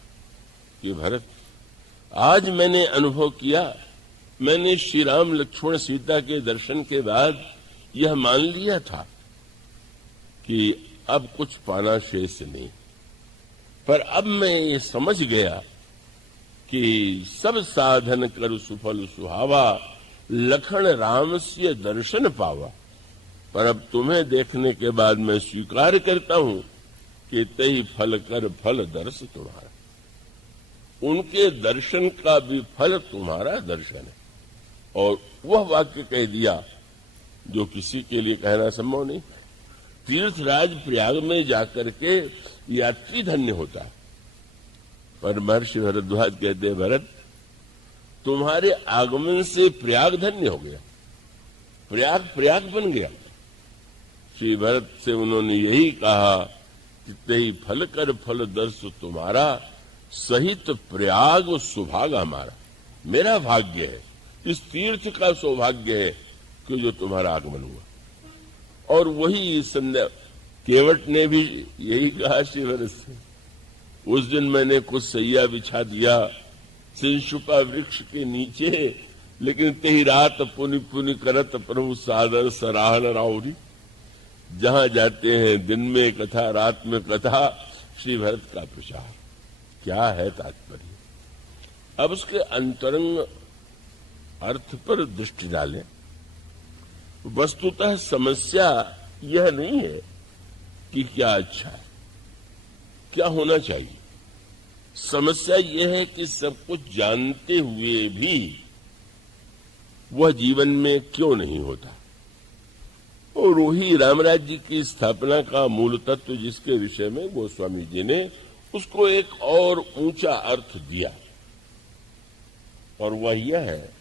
कि भरत, आज मैंने अनुभव किया, मैंने श्री राम लक्ष्मण सीता के दर्शन के बाद यह मान लिया था कि अब कुछ पाना शेष नहीं, पर अब मैं ये समझ गया कि सब साधन कर सुफल सुहावा, लखन राम से दर्शन पावा। पर अब तुम्हें देखने के बाद मैं स्वीकार करता हूं कि तही फल कर फल दर्श तुम्हारा। उनके दर्शन का भी फल तुम्हारा दर्शन है। और वह वाक्य कह दिया जो किसी के लिए कहना संभव नहीं। तीर्थराज प्रयाग में जाकर के यात्री धन्य होता है, पर महर्षि भरद्वाज कहते हैं, भरत, तुम्हारे आगमन से प्रयाग धन्य हो गया, प्रयाग बन गया। श्री भरत से उन्होंने यही कहा कि तेही फल कर फल दर्श तुम्हारा, सहित प्रयाग सौभाग्य हमारा। मेरा भाग्य है, इस तीर्थ का सौभाग्य है कि जो तुम्हारा आगमन हुआ। और वही संध्या केवट ने भी यही कहा श्री भरत से। उस दिन मैंने कुछ सैया बिछा दिया सिंशुपा वृक्ष के नीचे, लेकिन तेही रात पुनि पुनि करत प्रभु सादर सराहन राउरी। जहां जाते हैं दिन में कथा, रात में कथा, श्री भरत का प्रचार। क्या है तात्पर्य? अब उसके अंतरंग अर्थ पर दृष्टि डालें। वस्तुतः समस्या यह नहीं है कि क्या अच्छा है, क्या होना चाहिए। समस्या यह है कि सब कुछ जानते हुए भी वह जीवन में क्यों नहीं होता। और वही रामराज्य की स्थापना का मूल तत्व, जिसके विषय में गोस्वामी जी ने उसको एक और ऊंचा अर्थ दिया, और वह यह है,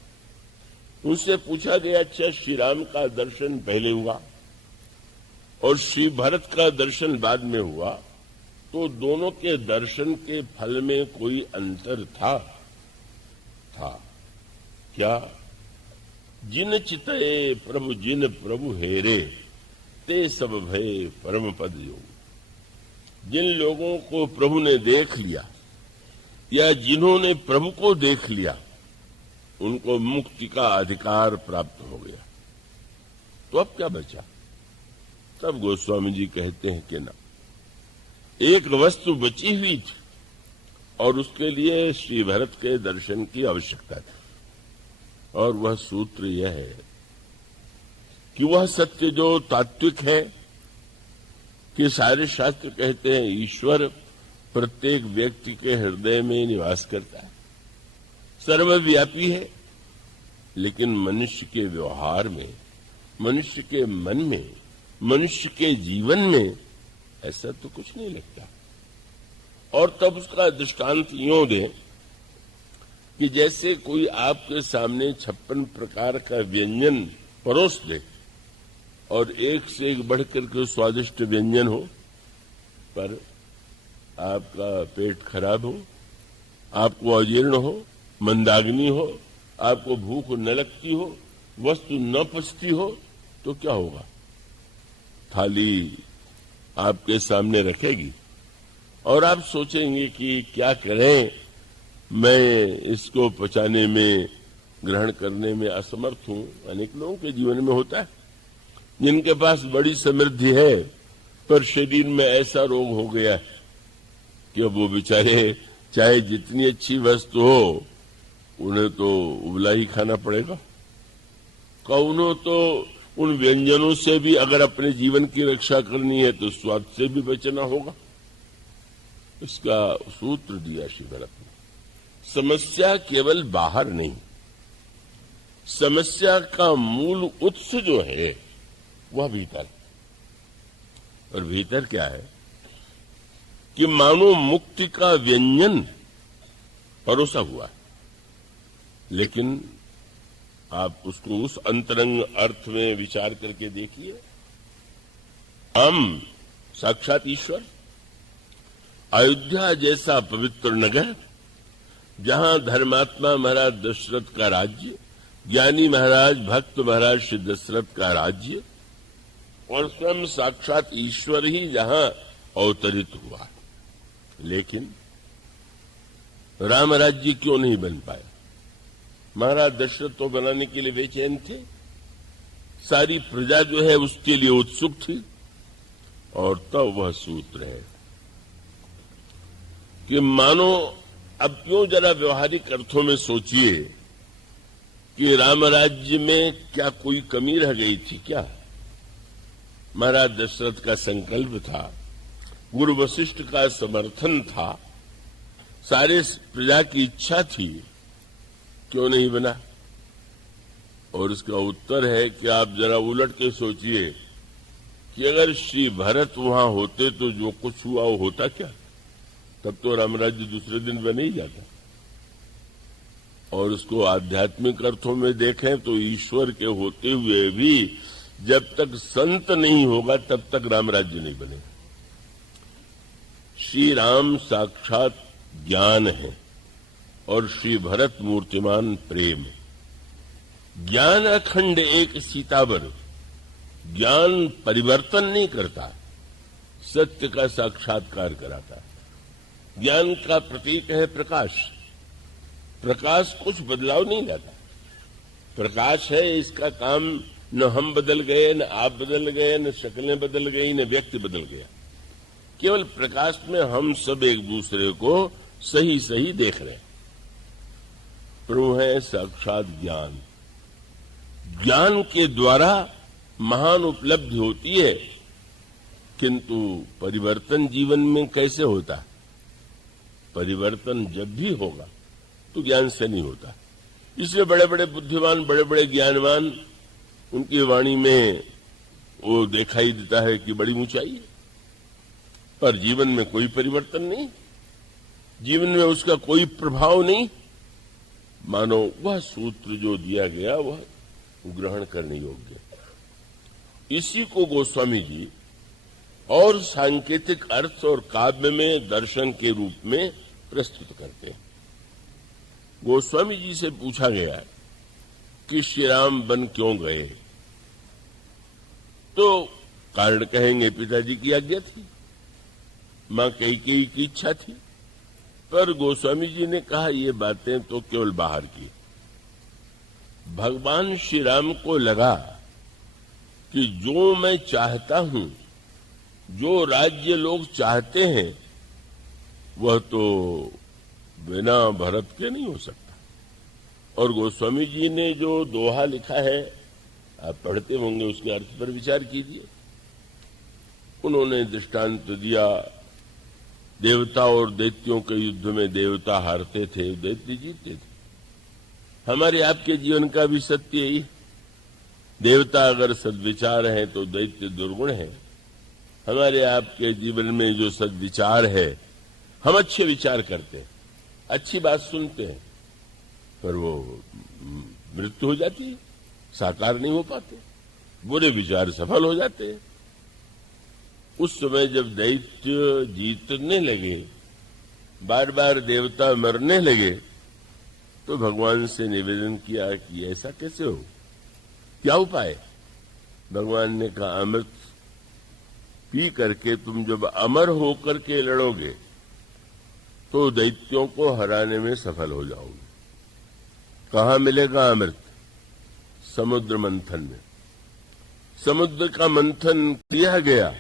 उनसे पूछा गया, अच्छा श्री राम का दर्शन पहले हुआ और श्री भरत का दर्शन बाद में हुआ, तो दोनों के दर्शन के फल में कोई अंतर था? क्या? जिन चितए प्रभु जिन प्रभु हेरे, ते सब भय परम पद योग। जिन लोगों को प्रभु ने देख लिया या जिन्होंने प्रभु को देख लिया, उनको मुक्ति का अधिकार प्राप्त हो गया। तो अब क्या बचा? तब गोस्वामी जी कहते हैं कि ना, एक वस्तु बची हुई थी और उसके लिए श्री भरत के दर्शन की आवश्यकता थी। और वह सूत्र यह है कि वह सत्य जो तात्विक है, कि सारे शास्त्र कहते हैं ईश्वर प्रत्येक व्यक्ति के हृदय में निवास करता है, सर्वव्यापी है, लेकिन मनुष्य के व्यवहार में, मनुष्य के मन में, मनुष्य के जीवन में ऐसा तो कुछ नहीं लगता। और तब उसका दृष्टांत यूं दें कि जैसे कोई आपके सामने 56 प्रकार का व्यंजन परोस दे और एक से एक बढ़कर के स्वादिष्ट व्यंजन हो, पर आपका पेट खराब हो, आपको अजीर्ण हो, मंदाग्नि हो, आपको भूख न लगती हो, वस्तु न पचती हो, तो क्या होगा? थाली आपके सामने रखेगी और आप सोचेंगे कि क्या करें, मैं इसको पचाने में, ग्रहण करने में असमर्थ हूं। अनेक लोगों के जीवन में होता है, जिनके पास बड़ी समृद्धि है पर शरीर में ऐसा रोग हो गया है कि अब वो बेचारे चाहे जितनी अच्छी वस्तु हो, उन्हें तो उबला ही खाना पड़ेगा। कौनों तो उन व्यंजनों से भी अगर अपने जीवन की रक्षा करनी है तो स्वाद से भी बचना होगा। इसका सूत्र दिया श्री भरत ने। समस्या केवल बाहर नहीं, समस्या का मूल उत्स जो है वह भीतर। और भीतर क्या है कि मानो मुक्ति का व्यंजन परोसा हुआ है, लेकिन आप उसको उस अंतरंग अर्थ में विचार करके देखिए। हम साक्षात ईश्वर, अयोध्या जैसा पवित्र नगर, जहां धर्मात्मा महाराज दशरथ का राज्य, ज्ञानी महाराज भक्त महाराज श्री दशरथ का राज्य, और स्वयं साक्षात ईश्वर ही जहां अवतरित हुआ, लेकिन राम राज्य क्यों नहीं बन पाया? महाराज दशरथ तो बनाने के लिए बेचैन थे, सारी प्रजा जो है उसके लिए उत्सुक थी, और तब वह सूत्र है कि मानो, अब क्यों जरा व्यवहारिक अर्थों में सोचिए कि राम राज्य में क्या कोई कमी रह गई थी क्या? महाराज दशरथ का संकल्प था, गुरु वशिष्ठ का समर्थन था, सारे प्रजा की इच्छा थी, क्यों नहीं बना? और इसका उत्तर है कि आप जरा उलट के सोचिए कि अगर श्री भरत वहां होते तो जो कुछ हुआ वो होता क्या? तब तो रामराज्य दूसरे दिन बन ही जाता। और उसको आध्यात्मिक अर्थों में देखें तो ईश्वर के होते हुए भी जब तक संत नहीं होगा तब तक रामराज्य नहीं बनेगा। श्री राम साक्षात ज्ञान है और श्री भरत मूर्तिमान प्रेम है। ज्ञान अखंड एक सीतावर, ज्ञान परिवर्तन नहीं करता, सत्य का साक्षात्कार कराता है। ज्ञान का प्रतीक है प्रकाश। प्रकाश कुछ बदलाव नहीं लाता, प्रकाश है, इसका काम न हम बदल गए, न आप बदल गए, न शक्लें बदल गई, न व्यक्ति बदल गया। केवल प्रकाश में हम सब एक दूसरे को सही सही देख रहे हैं। प्रभु है साक्षात ज्ञान। ज्ञान के द्वारा महान उपलब्धि होती है, किंतु परिवर्तन जीवन में कैसे होता है? परिवर्तन जब भी होगा तो ज्ञान से नहीं होता। इसलिए बड़े बड़े बुद्धिमान, बड़े बड़े ज्ञानवान, उनकी वाणी में वो दिखाई देता है कि बड़ी ऊंचाई है, पर जीवन में कोई परिवर्तन नहीं, जीवन में उसका कोई प्रभाव नहीं। मानो वह सूत्र जो दिया गया वह ग्रहण करने योग्य। इसी को गोस्वामी जी और सांकेतिक अर्थ और काव्य में दर्शन के रूप में प्रस्तुत करते हैं। गोस्वामी जी से पूछा गया कि श्री राम वन क्यों गए, तो कारण कहेंगे पिताजी की आज्ञा थी, मां कैकेयी की इच्छा थी। पर गोस्वामी जी ने कहा ये बातें तो केवल बाहर की। भगवान श्री राम को लगा कि जो मैं चाहता हूं, जो राज्य लोग चाहते हैं, वह तो बिना भरत के नहीं हो सकता। और गोस्वामी जी ने जो दोहा लिखा है, आप पढ़ते होंगे, उसके अर्थ पर विचार कीजिए। उन्होंने दृष्टांत दिया, देवता और दैत्यों के युद्ध में देवता हारते थे, दैत्य जीतते थे। हमारे आपके जीवन का भी सत्य यही है। देवता अगर सद्विचार है तो दैत्य दुर्गुण है। हमारे आपके जीवन में जो सद्विचार है, हम अच्छे विचार करते हैं, अच्छी बात सुनते हैं, पर वो मृत्यु हो जाती है, साकार नहीं हो पाते, बुरे विचार सफल हो जाते हैं। उस समय जब दैत्य जीतने लगे, बार बार देवता मरने लगे, तो भगवान से निवेदन किया कि ऐसा कैसे हो, क्या उपाय? भगवान ने कहा, अमृत पी करके तुम जब अमर होकर के लड़ोगे तो दैत्यों को हराने में सफल हो जाओगे। कहाँ मिलेगा अमृत? समुद्र मंथन में। समुद्र का मंथन किया गया,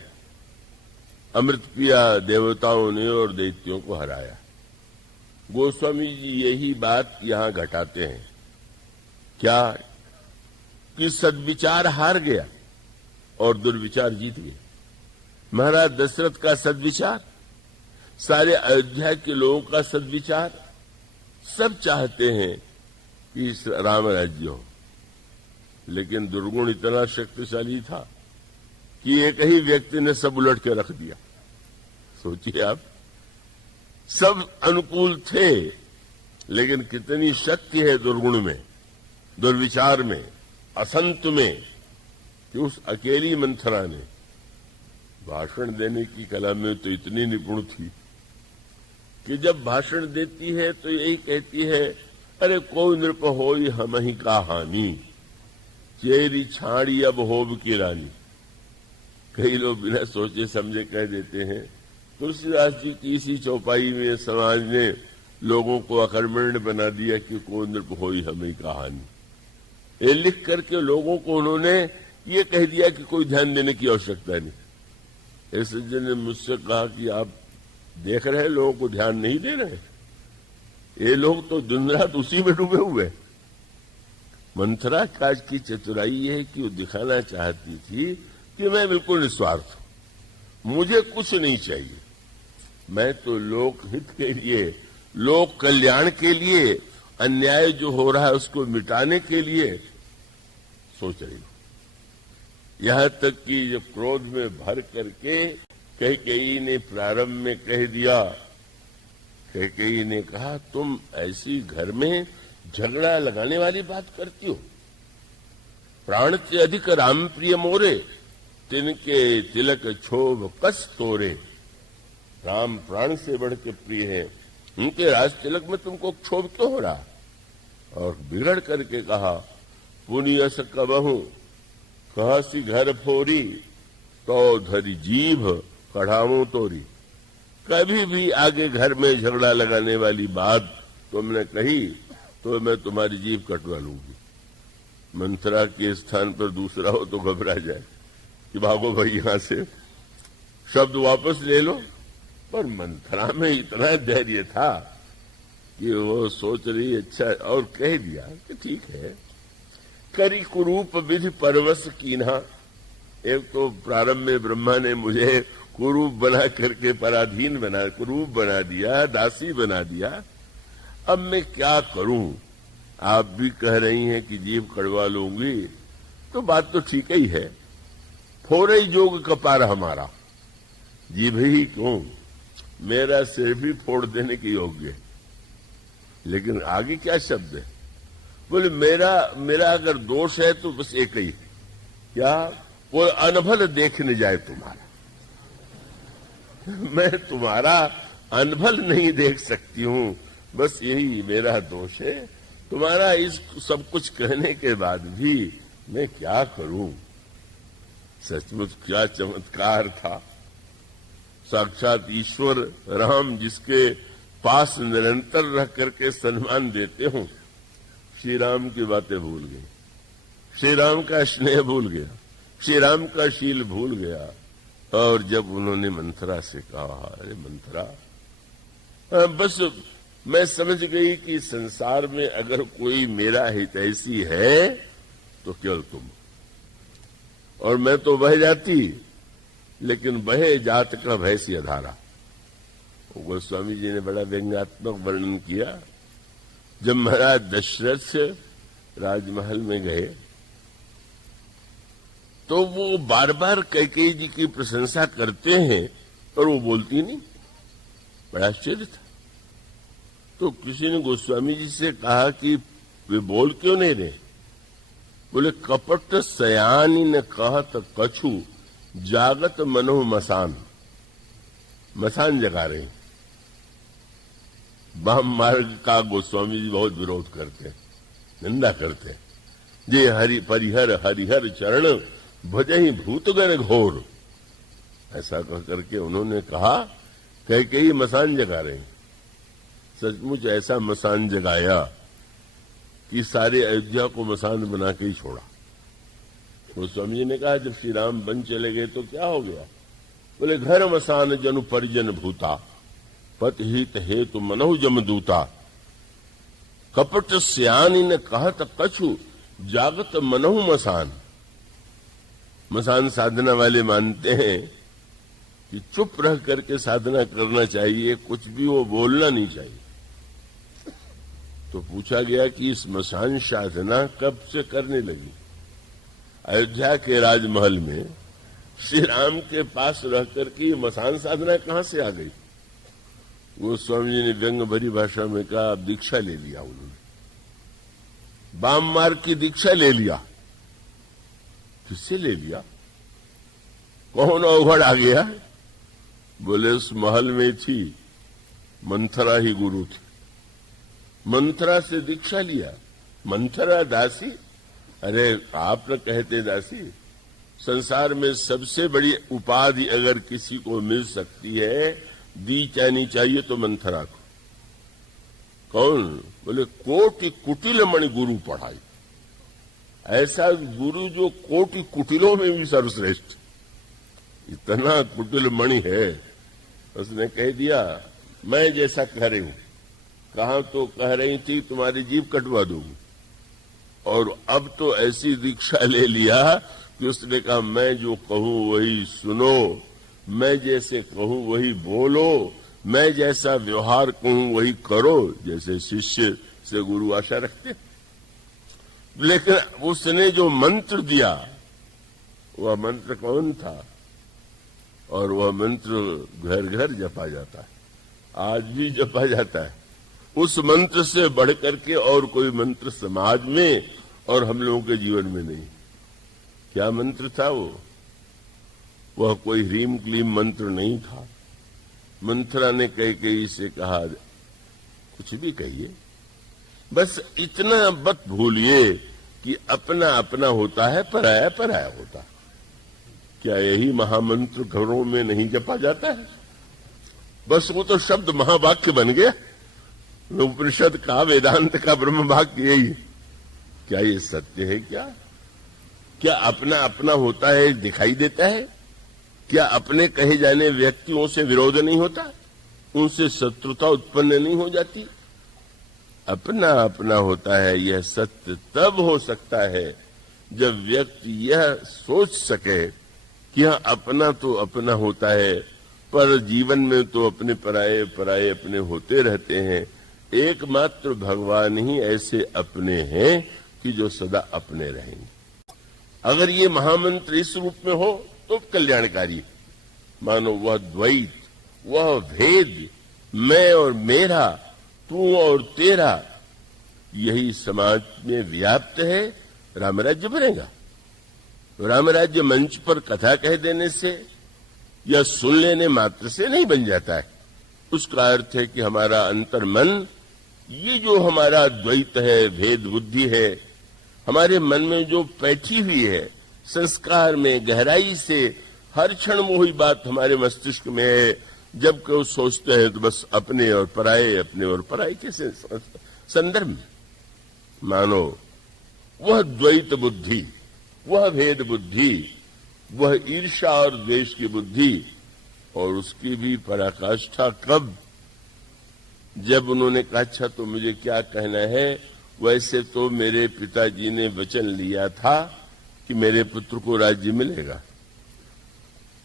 अमृत पिया देवताओं ने और दैत्यों को हराया। गोस्वामी जी यही बात यहां घटाते हैं, क्या कि सद्विचार हार गया और दुर्विचार जीत गए। महाराज दशरथ का सद्विचार, सारे अयोध्या के लोगों का सद्विचार, सब चाहते हैं कि राम राज्य हो, लेकिन दुर्गुण इतना शक्तिशाली था कि एक ही व्यक्ति ने सब उलट के रख दिया। सोचिए आप, सब अनुकूल थे, लेकिन कितनी शक्ति है दुर्गुण में, दुर्विचार में, असंत में, कि उस अकेली मंथरा ने भाषण देने की कला में तो इतनी निपुण थी कि जब भाषण देती है तो यही कहती है, अरे कोई नृप होई हम ही का हानि, चेरी छाड़ी अब होब की रानी। कई लोग बिना सोचे समझे कह देते हैं, तुलसीदास जी की इसी चौपाई में समाज ने लोगों को अकर्मण्य बना दिया कि कोई नृप होई हम ही का हानि। ये लिख करके लोगों को उन्होंने ये कह दिया कि कोई ध्यान देने की आवश्यकता नहीं। ऐसे जन ने मुझसे कहा कि आप देख रहे हैं लोगों को ध्यान नहीं दे रहे, ये लोग तो दिन रात उसी में डूबे हुए। मंथरा काज की चतुराई है कि वो दिखाना चाहती थी कि मैं बिल्कुल निस्वार्थ हूं, मुझे कुछ नहीं चाहिए, मैं तो लोक हित के लिए, लोक कल्याण के लिए, अन्याय जो हो रहा है उसको मिटाने के लिए सोच रही हूं। यहां तक कि जब क्रोध में भर करके कैकेयी ने प्रारंभ में कह दिया, कैकेयी ने कहा, तुम ऐसी घर में झगड़ा लगाने वाली बात करती हो, प्राण से अधिक राम प्रिय मोरे, तिनके तिलक क्षोभ कस तोरे। राम प्राण से बढ़ के प्रिय है, उनके राज तिलक में तुमको क्षोभ क्यों हो रहा? और बिगड़ करके कहा, पुनियस कबहू कहा सी घर फोरी, तो धरी जीभ कढ़ाऊं तोरी। कभी भी आगे घर में झगड़ा लगाने वाली बात तुमने कही तो मैं तुम्हारी जीभ कटवा लूंगी। मंथरा के स्थान पर दूसरा हो तो घबरा जाए कि भागो भाई यहां से, शब्द वापस ले लो। पर मंथरा में इतना धैर्य था कि वो सोच रही अच्छा, और कह दिया कि ठीक है, करी कुरूप विधि परवश कीन्हा। एक तो प्रारंभ में ब्रह्मा ने मुझे कुरूप बना करके पराधीन बना, कुरूप बना दिया, दासी बना दिया, अब मैं क्या करूं? आप भी कह रही हैं कि जीभ कड़वा लूंगी, तो बात तो ठीक ही है, फोरे जोग कपार हमारा, जीभ ही क्यों, मेरा सिर भी फोड़ देने के योग्य है। लेकिन आगे क्या शब्द है? बोले मेरा अगर दोष है तो बस एक ही, क्या कोई अनभल देखने जाए तुम्हारा, मैं तुम्हारा अनभल नहीं देख सकती हूं, बस यही मेरा दोष है। तुम्हारा इस सब कुछ कहने के बाद भी मैं क्या करूं? सचमुच क्या चमत्कार था। साक्षात ईश्वर राम जिसके पास निरंतर रह करके सम्मान देते हों, श्री राम की बातें भूल गए, श्री राम का स्नेह भूल गया, श्री राम का शील भूल गया। और जब उन्होंने मंथरा से कहा, अरे मंथरा, बस मैं समझ गई कि संसार में अगर कोई मेरा हितैषी है तो केवल तुम, और मैं तो बह जाती, लेकिन बहे जात का भैंसी अधारा। गोस्वामी जी ने बड़ा व्यंग्यात्मक वर्णन किया। जब महाराज दशरथ राजमहल में गए तो वो बार बार कैकेयी जी की प्रशंसा करते हैं पर वो बोलती नहीं, बड़ा आश्चर्य था। तो किसी ने गोस्वामी जी से कहा कि वे बोल क्यों नहीं रहे? बोले, कपट सयानी ने कहत कछु, जागत मनो मसान, मसान जगा रहे हैं। वाम मार्ग का गोस्वामी जी बहुत विरोध करते हैं, निंदा करते हैं। जे हरि परिहर हरिहर चरण भजहि भूतगण घोर, ऐसा कह करके उन्होंने कहा कह ही मसान जगा रहे हैं। सचमुच ऐसा मसान जगाया कि सारे अयोध्या को मसान बना के ही छोड़ा। गोस्वामी जी ने कहा जब श्री राम बन चले गए तो क्या हो गया? बोले घर मसान जनु परिजन भूता, पत हित हेतु मनहु जमदूता, कपट स्यानी ने कहत कछु जागत मनहु मसान। मसान साधना वाले मानते हैं कि चुप रह करके साधना करना चाहिए, कुछ भी वो बोलना नहीं चाहिए। तो पूछा गया कि इस मसान साधना कब से करने लगी? अयोध्या के राजमहल में श्री राम के पास रह करके ये मसान साधना कहां से आ गई? गोस्वामी जी ने व्यंग भरी भाषा में कहा, अब दीक्षा ले लिया उन्होंने, वाम मार्ग की दीक्षा ले लिया। किससे ले लिया? कौन अवघड़ आ गया? बोले उस महल में थी मंथरा ही गुरु थी, मंथरा से दीक्षा लिया। मंथरा दासी? अरे आप न कहते दासी, संसार में सबसे बड़ी उपाधि अगर किसी को मिल सकती है, दी चाहनी चाहिए तो मंथरा को। कौन? बोले कोटि कुटिल मणि गुरु पढ़ाई। ऐसा गुरु जो कोटि कुटिलों में भी सर्वश्रेष्ठ, इतना कुटिल मणि है। उसने कह दिया मैं जैसा कह रही हूं। कहा तो कह रही थी तुम्हारी जीभ कटवा दूंगी, और अब तो ऐसी दीक्षा ले लिया कि उसने कहा मैं जो कहूं वही सुनो, मैं जैसे कहूं वही बोलो, मैं जैसा व्यवहार कहूं वही करो, जैसे शिष्य से गुरु आशा रखते। लेकिन उसने जो मंत्र दिया वह मंत्र कौन था? और वह मंत्र घर घर जपा जाता है, आज भी जपा जाता है। उस मंत्र से बढ़ करके और कोई मंत्र समाज में और हम लोगों के जीवन में नहीं। क्या मंत्र था वो? वह कोई ह्रीम क्लीम मंत्र नहीं था। मंथरा ने कई से कहा कुछ भी कहिए, बस इतना मत भूलिए कि अपना अपना होता है, पराया पराया होता है। क्या यही महामंत्र घरों में नहीं जपा जाता है? बस वो तो शब्द महावाक्य बन गया। उपनिषद का, वेदांत का ब्रह्म वाक्य यही। क्या ये सत्य है? क्या अपना अपना होता है, दिखाई देता है? क्या अपने कहे जाने व्यक्तियों से विरोध नहीं होता? उनसे शत्रुता उत्पन्न नहीं हो जाती? अपना अपना होता है, यह सत्य तब हो सकता है जब व्यक्ति यह सोच सके कि यह अपना तो अपना होता है, पर जीवन में तो अपने पराये पराये अपने होते रहते हैं। एकमात्र भगवान ही ऐसे अपने हैं कि जो सदा अपने रहेंगे। अगर ये महामंत्र इस रूप में हो तो कल्याणकारी। मानो वह द्वैत, वह भेद, मैं और मेरा, तू और तेरा, यही समाज में व्याप्त है, रामराज्य बनेगा। रामराज्य मंच पर कथा कह देने से या सुन लेने मात्र से नहीं बन जाता है। उसका अर्थ है कि हमारा अंतर्मन, ये जो हमारा द्वैत है, भेद बुद्धि है, हमारे मन में जो बैठी हुई है, संस्कार में गहराई से हर क्षण वही बात हमारे मस्तिष्क में है। जब कि वो सोचते हैं तो बस अपने और पराये, अपने और पराये के संदर्भ में। मानो वह द्वैत बुद्धि, वह भेद बुद्धि, वह ईर्ष्या और द्वेष की बुद्धि, और उसकी भी पराकाष्ठा कब? जब उन्होंने कहा अच्छा तो मुझे क्या कहना है, वैसे तो मेरे पिताजी ने वचन लिया था कि मेरे पुत्र को राज्य मिलेगा,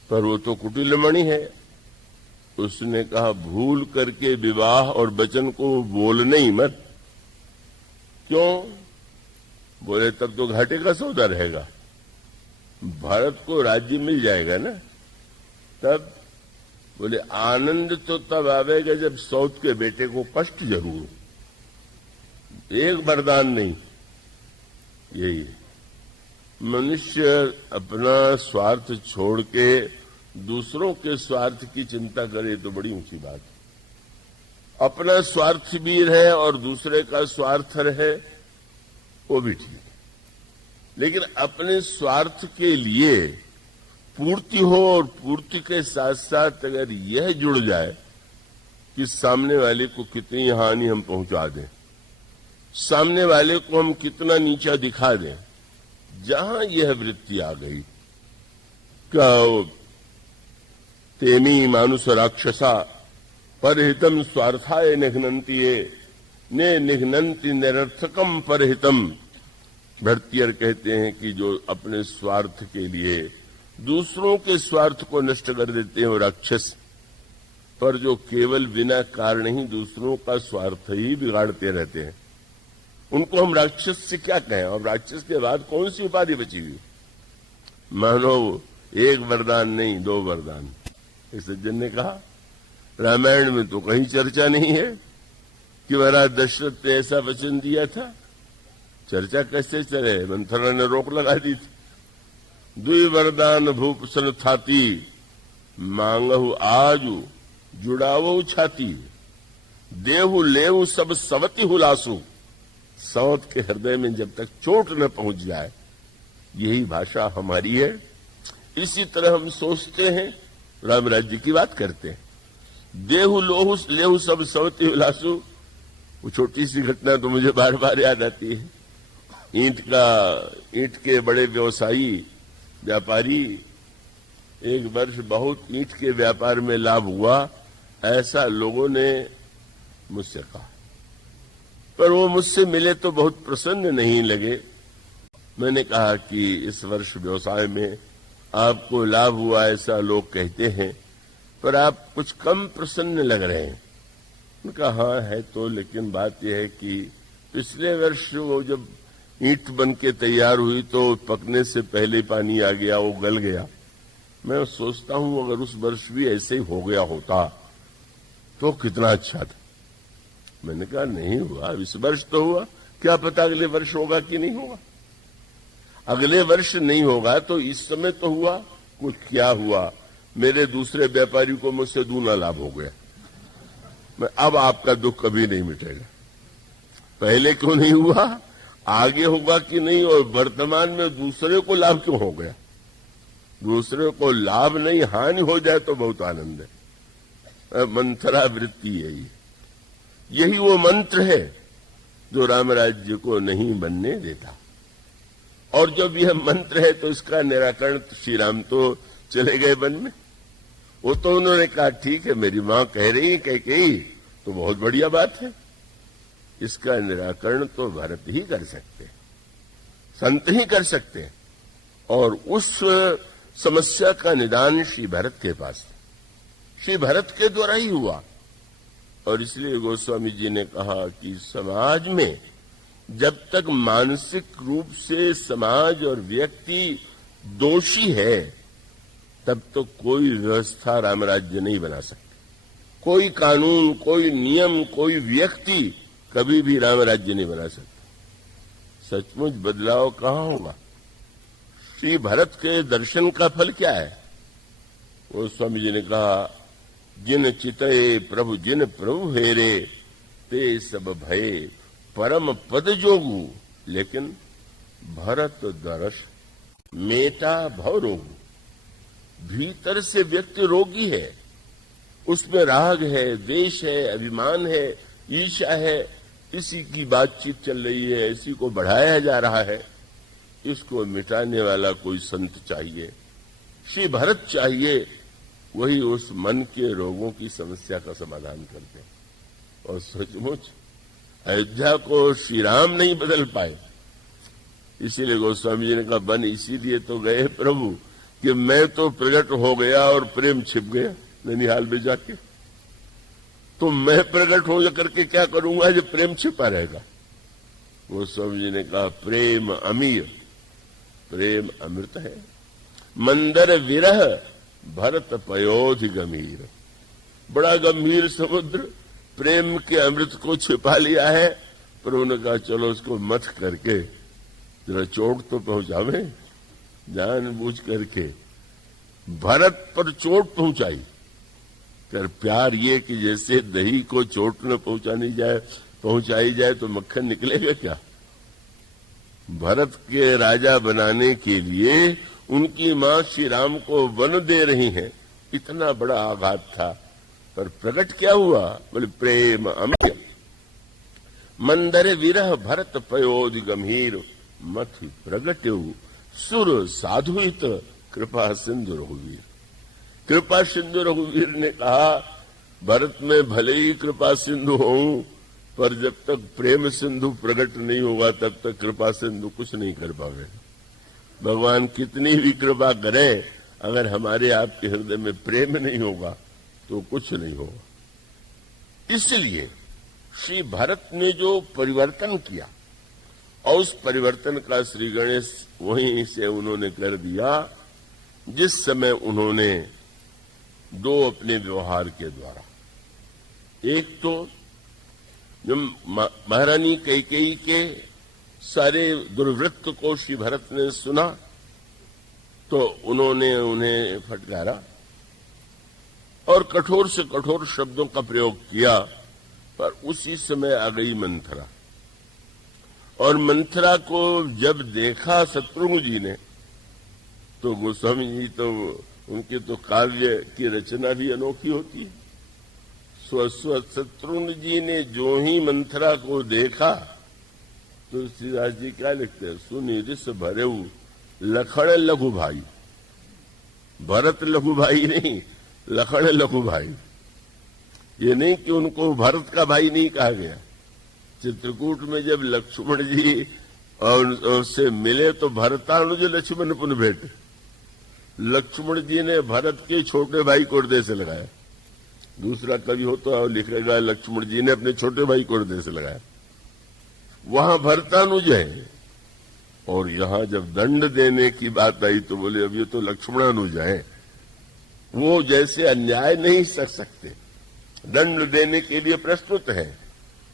पर वो तो कुटिलमणि है। उसने कहा भूल करके विवाह और वचन को बोलने ही मत। क्यों? बोले तब तो घाटे का सौदा रहेगा। भारत को राज्य मिल जाएगा ना तब। बोले आनंद तो तब आवेगा जब सौत के बेटे को कष्ट जरूर, एक वरदान नहीं। यही है। मनुष्य अपना स्वार्थ छोड़ के दूसरों के स्वार्थ की चिंता करे तो बड़ी ऊंची बात है। अपना स्वार्थ भी रहे और दूसरे का स्वार्थ रहे वो भी ठीक है, लेकिन अपने स्वार्थ के लिए पूर्ति हो और पूर्ति के साथ साथ अगर यह जुड़ जाए कि सामने वाले को कितनी हानि हम पहुंचा दें, सामने वाले को हम कितना नीचा दिखा दें, जहां यह वृत्ति आ गई क्या तेमी मानुष राक्षसा परहितम स्वार्थाय निघ्नन्ति ने निघ्नन्ति निरर्थकम परहितम। भर्तृहरि कहते हैं कि जो अपने स्वार्थ के लिए दूसरों के स्वार्थ को नष्ट कर देते हैं वो राक्षस, पर जो केवल बिना कारण ही दूसरों का स्वार्थ ही बिगाड़ते रहते हैं उनको हम राक्षस से क्या कहें। और राक्षस के बाद कौन सी उपाधि बची हुई? मानो एक वरदान नहीं 2 वरदान। इस सज्जन ने कहा रामायण में तो कहीं चर्चा नहीं है कि महाराज दशरथ ने ऐसा वचन दिया था। चर्चा कैसे चले? मंथरा ने रोक लगा दी थी। 2 वरदान भूपसन थाती मांगहु आजू जुड़ावो छाती देहु लेहु सब सवती हुलासु। सौत के हृदय में जब तक चोट न पहुंच जाए, यही भाषा हमारी है। इसी तरह हम सोचते हैं, राम राज्य की बात करते हैं। देहु लोहु लेहु सब सवती हुलासु। वो छोटी सी घटना तो मुझे बार बार याद आती है। ईंट के बड़े व्यवसायी व्यापारी, एक वर्ष बहुत ईंट के व्यापार में लाभ हुआ ऐसा लोगों ने मुझसे कहा, पर वो मुझसे मिले तो बहुत प्रसन्न नहीं लगे। मैंने कहा कि इस वर्ष व्यवसाय में आपको लाभ हुआ ऐसा लोग कहते हैं, पर आप कुछ कम प्रसन्न लग रहे हैं। उनका हाँ है तो, लेकिन बात यह है कि पिछले वर्ष वो जब ईंट बन के तैयार हुई तो पकने से पहले पानी आ गया, वो गल गया। मैं सोचता हूं अगर उस वर्ष भी ऐसे ही हो गया होता तो कितना अच्छा था। मैंने कहा नहीं हुआ, इस वर्ष तो हुआ, क्या पता अगले वर्ष होगा कि नहीं होगा। अगले वर्ष नहीं होगा तो इस समय तो हुआ। कुछ क्या हुआ, मेरे दूसरे व्यापारी को मुझसे 2 लाभ हो गया। मैं अब आपका दुख कभी नहीं मिटेगा। पहले क्यों नहीं हुआ, आगे होगा कि नहीं, और वर्तमान में दूसरे को लाभ क्यों हो गया। दूसरे को लाभ नहीं हानि हो जाए तो बहुत आनंद है। मंथरा वृत्ति यही वो मंत्र है जो राम राज्य को नहीं बनने देता। और जब यह मंत्र है तो इसका निराकरण श्री राम तो चले गए वन में। वो तो उन्होंने कहा ठीक है, मेरी मां कह रही है कही तो बहुत बढ़िया बात है। इसका निराकरण तो भरत ही कर सकते हैं, संत ही कर सकते हैं। और उस समस्या का निदान श्री भरत के पास, श्री भरत के द्वारा ही हुआ। और इसलिए गोस्वामी जी ने कहा कि समाज में जब तक मानसिक रूप से समाज और व्यक्ति दोषी है, तब तो कोई व्यवस्था राम राज्य नहीं बना सकती। कोई कानून, कोई नियम, कोई व्यक्ति कभी भी राम राज्य नहीं बना सकता। सचमुच बदलाव कहां होगा? श्री भरत के दर्शन का फल क्या है? वो स्वामी जी ने कहा जिन चितये प्रभु जिन प्रभु हेरे ते सब भये परम पद जोगू। लेकिन भरत दर्श मेटा भव रोगू। भीतर से व्यक्ति रोगी है, उसमें राग है, द्वेष है, अभिमान है, ईर्ष्या है, इसी की बातचीत चल रही है, इसी को बढ़ाया जा रहा है। इसको मिटाने वाला कोई संत चाहिए, श्री भरत चाहिए। वही उस मन के रोगों की समस्या का समाधान करते हैं। और सचमुच अयोध्या को श्री राम नहीं बदल पाए। इसीलिए गोस्वामी जी ने कहा बन इसीलिए तो गए प्रभु कि मैं तो प्रकट हो गया और प्रेम छिप गया ननिहाल में जाके। तो मैं प्रकट हो करके क्या करूंगा जब प्रेम छिपा रहेगा। गोस्वामी जी ने कहा प्रेम अमीर, प्रेम अमृत है। मंदर विरह भरत पयोधि गंभीर। बड़ा गंभीर समुद्र प्रेम के अमृत को छिपा लिया है, पर उन्होंने कहा चलो उसको मथ करके जरा चोट तो पहुंचावे। जानबूझ करके भरत पर चोट पहुंचाई। कर प्यार ये कि जैसे दही को चोट न पहुंचाई जाए तो मक्खन निकलेगा क्या। भरत के राजा बनाने के लिए उनकी मां श्री राम को वन दे रही हैं, इतना बड़ा आघात था। पर प्रकट क्या हुआ, बोले प्रेम अम्य मंदर विरह भरत पयोध गंभीर मथि प्रगट्यु सुर साधुहित कृपा सिंधु रघुवीर। कृपा सिंधु रघुवीर ने कहा, भरत में भले ही कृपा सिंधु हूं, पर जब तक प्रेम सिंधु प्रकट नहीं होगा तब तक कृपा सिंधु कुछ नहीं कर पावे। भगवान कितनी भी कृपा करें, अगर हमारे आपके हृदय में प्रेम नहीं होगा तो कुछ नहीं होगा। इसलिए श्री भरत ने जो परिवर्तन किया, और उस परिवर्तन का श्री गणेश वहीं से उन्होंने कर दिया जिस समय उन्होंने दो अपने व्यवहार के द्वारा, एक तो जब महारानी कैकेयी के सारे दुर्वृत्त को श्री भरत ने सुना तो उन्होंने उन्हें फटकारा और कठोर से कठोर शब्दों का प्रयोग किया। पर उसी समय आ गई मंथरा, और मंथरा को जब देखा शत्रुघ्न जी ने तो गोस्वामी जी तो उनके तो काव्य की रचना भी अनोखी होती है। शत्रुघ्न जी ने जो ही मंथरा को देखा तो तुलसीदास जी क्या लिखते हैं, सुनि रिस भरेऊ लखण लघु भाई। भरत लघु भाई नहीं, लखण लघु भाई। ये नहीं कि उनको भरत का भाई नहीं कहा गया। चित्रकूट में जब लक्ष्मण जी और उससे मिले तो भरतानुज लक्ष्मण पुन भेंट। लक्ष्मण जी ने भरत के छोटे भाई को हृदय से लगाया। दूसरा कवि हो तो लिखेगा लक्ष्मण जी ने अपने छोटे भाई को हृदय से लगाया। वहां भरतानुज है, और यहां जब दंड देने की बात आई तो बोले अब ये तो लक्ष्मणानुज है, वो जैसे अन्याय नहीं कर सकते, दंड देने के लिए प्रस्तुत है।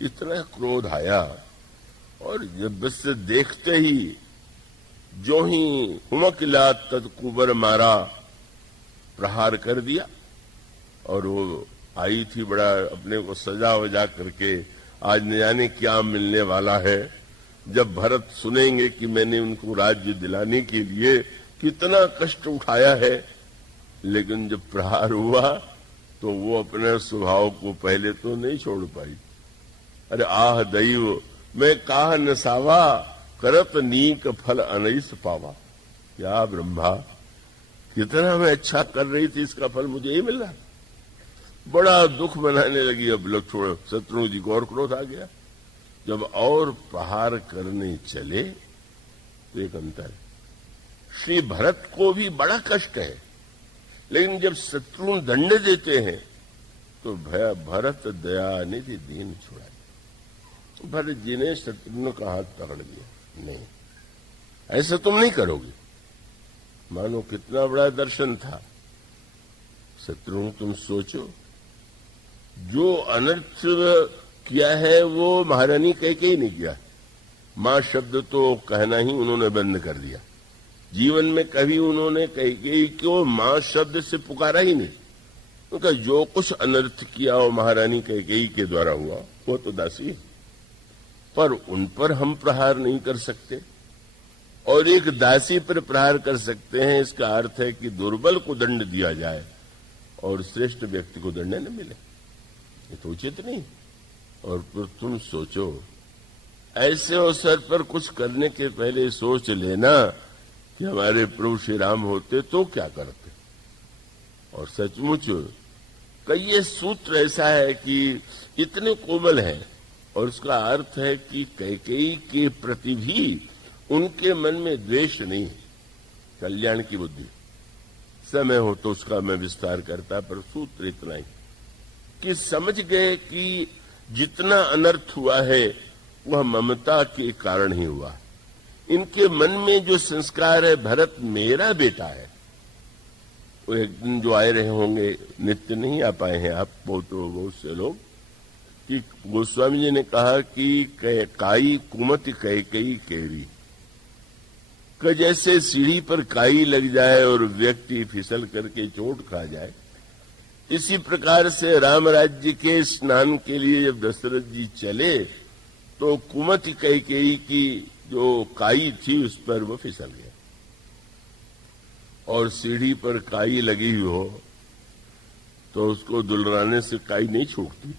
इतना क्रोध आया, और जब बस देखते ही जो ही हुमकिला तत्कुबर मारा, प्रहार कर दिया। और वो आई थी बड़ा अपने को सजा वजा करके, आज न जाने क्या मिलने वाला है। जब भरत सुनेंगे कि मैंने उनको राज्य दिलाने के लिए कितना कष्ट उठाया है, लेकिन जब प्रहार हुआ तो वो अपने स्वभाव को पहले तो नहीं छोड़ पाई। अरे आह दैव मैं काह नसावा, करत नीक फल अनैस पावा। क्या ब्रह्मा, कितना मैं अच्छा कर रही थी, इसका फल मुझे ही मिल रहा। बड़ा दुख बनाने लगी। अब लक्ष्मण शत्रुघ्न जी को और क्रोध आ गया। जब और प्रहार करने चले तो एक अंतर, श्री भरत को भी बड़ा कष्ट है, लेकिन जब शत्रुघ्न दंड देते हैं तो भरत दया निधि दीन छुड़ाए। भरत जी ने शत्रुघ्न का हाथ पकड़ लिया, नहीं ऐसा तुम नहीं करोगे। मानो कितना बड़ा दर्शन था। शत्रुघ्न तुम सोचो, जो अनर्थ किया है वो महारानी कैकेयी नहीं किया। मां शब्द तो कहना ही उन्होंने बंद कर दिया। जीवन में कभी उन्होंने कैकेयी को मां शब्द से पुकारा ही नहीं। उनका जो कुछ अनर्थ किया वो महारानी कैकेयी के द्वारा हुआ, वो तो दासी है। पर उन पर हम प्रहार नहीं कर सकते, और एक दासी पर प्रहार कर सकते हैं। इसका अर्थ है कि दुर्बल को दंड दिया जाए और श्रेष्ठ व्यक्ति को दंड न मिले, ये तो उचित नहीं। और फिर तुम सोचो, ऐसे अवसर पर कुछ करने के पहले सोच लेना कि हमारे प्रभु श्री राम होते तो क्या करते। और सचमुच कई ये सूत्र ऐसा है कि इतने कोमल है, और उसका अर्थ है कि कैकेयी के प्रति भी उनके मन में द्वेष नहीं है, कल्याण की बुद्धि। समय हो तो उसका मैं विस्तार करता, पर सूत्र इतना ही कि समझ गए कि जितना अनर्थ हुआ है वह ममता के कारण ही हुआ। इनके मन में जो संस्कार है, भरत मेरा बेटा है, वो एक दिन जो आए रहे होंगे, नित्य नहीं आ पाए हैं आप बहुत से लोग, कि गोस्वामी जी ने कहा कि काई कुमति कैकेयी केरी, कि जैसे सीढ़ी पर काई लग जाए और व्यक्ति फिसल करके चोट खा जाए, इसी प्रकार से राम राज्य के स्नान के लिए जब दशरथ जी चले तो कुमति कैकेयी की जो काई थी उस पर वो फिसल गया। और सीढ़ी पर काई लगी हुई हो तो उसको दुलराने से काई नहीं छूटती,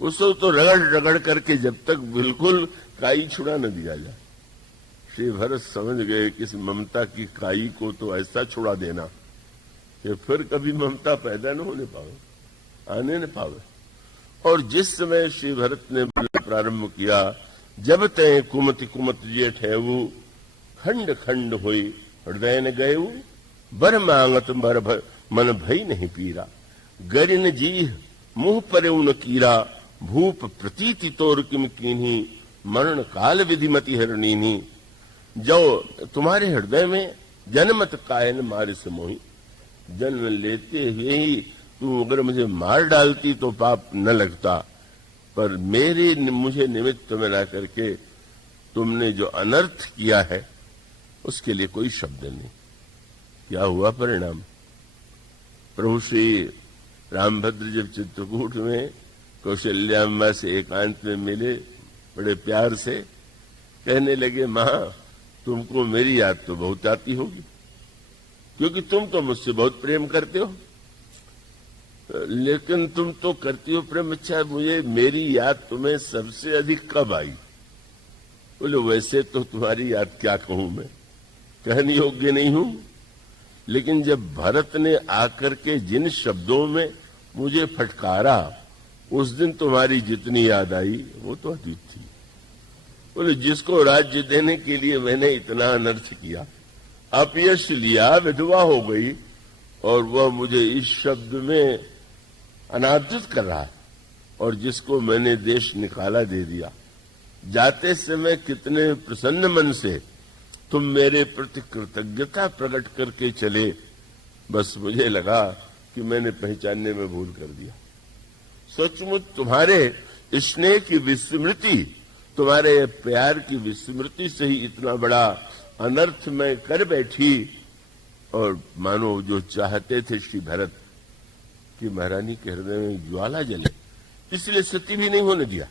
उसको तो रगड़ रगड़ करके जब तक बिल्कुल काई छुड़ा न दिया जाए। श्री भरत समझ गए कि इस ममता की काई को तो ऐसा छुड़ा देना कि फिर कभी ममता पैदा न होने पावे, आने न पावे। और जिस समय श्री भरत ने प्रारंभ किया, जब तय कुमति कुमत जे ठेवु, खंड खंड हुई हृदय न गयु, बर मांगत मन भई नहीं पीरा, गरिन जी मुंह पर उन कीरा, भूप प्रतीति तोर किम कीन्ही, मरण काल विधिमति हरणीनी। जो तुम्हारे हृदय में जन्मत कायन मारे से मोही, जन्म लेते हुए ही तुम अगर मुझे मार डालती तो पाप न लगता, पर मुझे निमित्त में ला करके तुमने जो अनर्थ किया है उसके लिए कोई शब्द नहीं। क्या हुआ परिणाम? प्रभु श्री रामभद्र जब चित्रकूट में कौशल्याम्बा से एकांत में मिले, बड़े प्यार से कहने लगे, मां तुमको मेरी याद तो बहुत आती होगी, क्योंकि तुम तो मुझसे बहुत प्रेम करते हो, लेकिन तुम तो करती हो प्रेम, अच्छा मुझे मेरी याद तुम्हें सबसे अधिक कब आई? बोले वैसे तो तुम्हारी याद क्या कहूं मैं, कहने योग्य नहीं हूं, लेकिन जब भरत ने आकर के जिन शब्दों में मुझे फटकारा उस दिन तुम्हारी जितनी याद आई वो तो अतीत थी। बोले जिसको राज्य देने के लिए मैंने इतना अनर्थ किया, अपयश लिया, विधवा हो गई, और वह मुझे इस शब्द में अनादृत कर रहा है, और जिसको मैंने देश निकाला दे दिया। जाते समय कितने प्रसन्न मन से तुम मेरे प्रति कृतज्ञता प्रकट करके चले, बस मुझे लगा कि मैंने पहचानने में भूल कर दिया। सचमुच तुम्हारे स्नेह की विस्मृति, तुम्हारे प्यार की विस्मृति से ही इतना बड़ा अनर्थ मैं कर बैठी। और मानो जो चाहते थे श्री भरत कि महारानी के हृदय में ज्वाला जले, इसलिए सती भी नहीं होने दिया।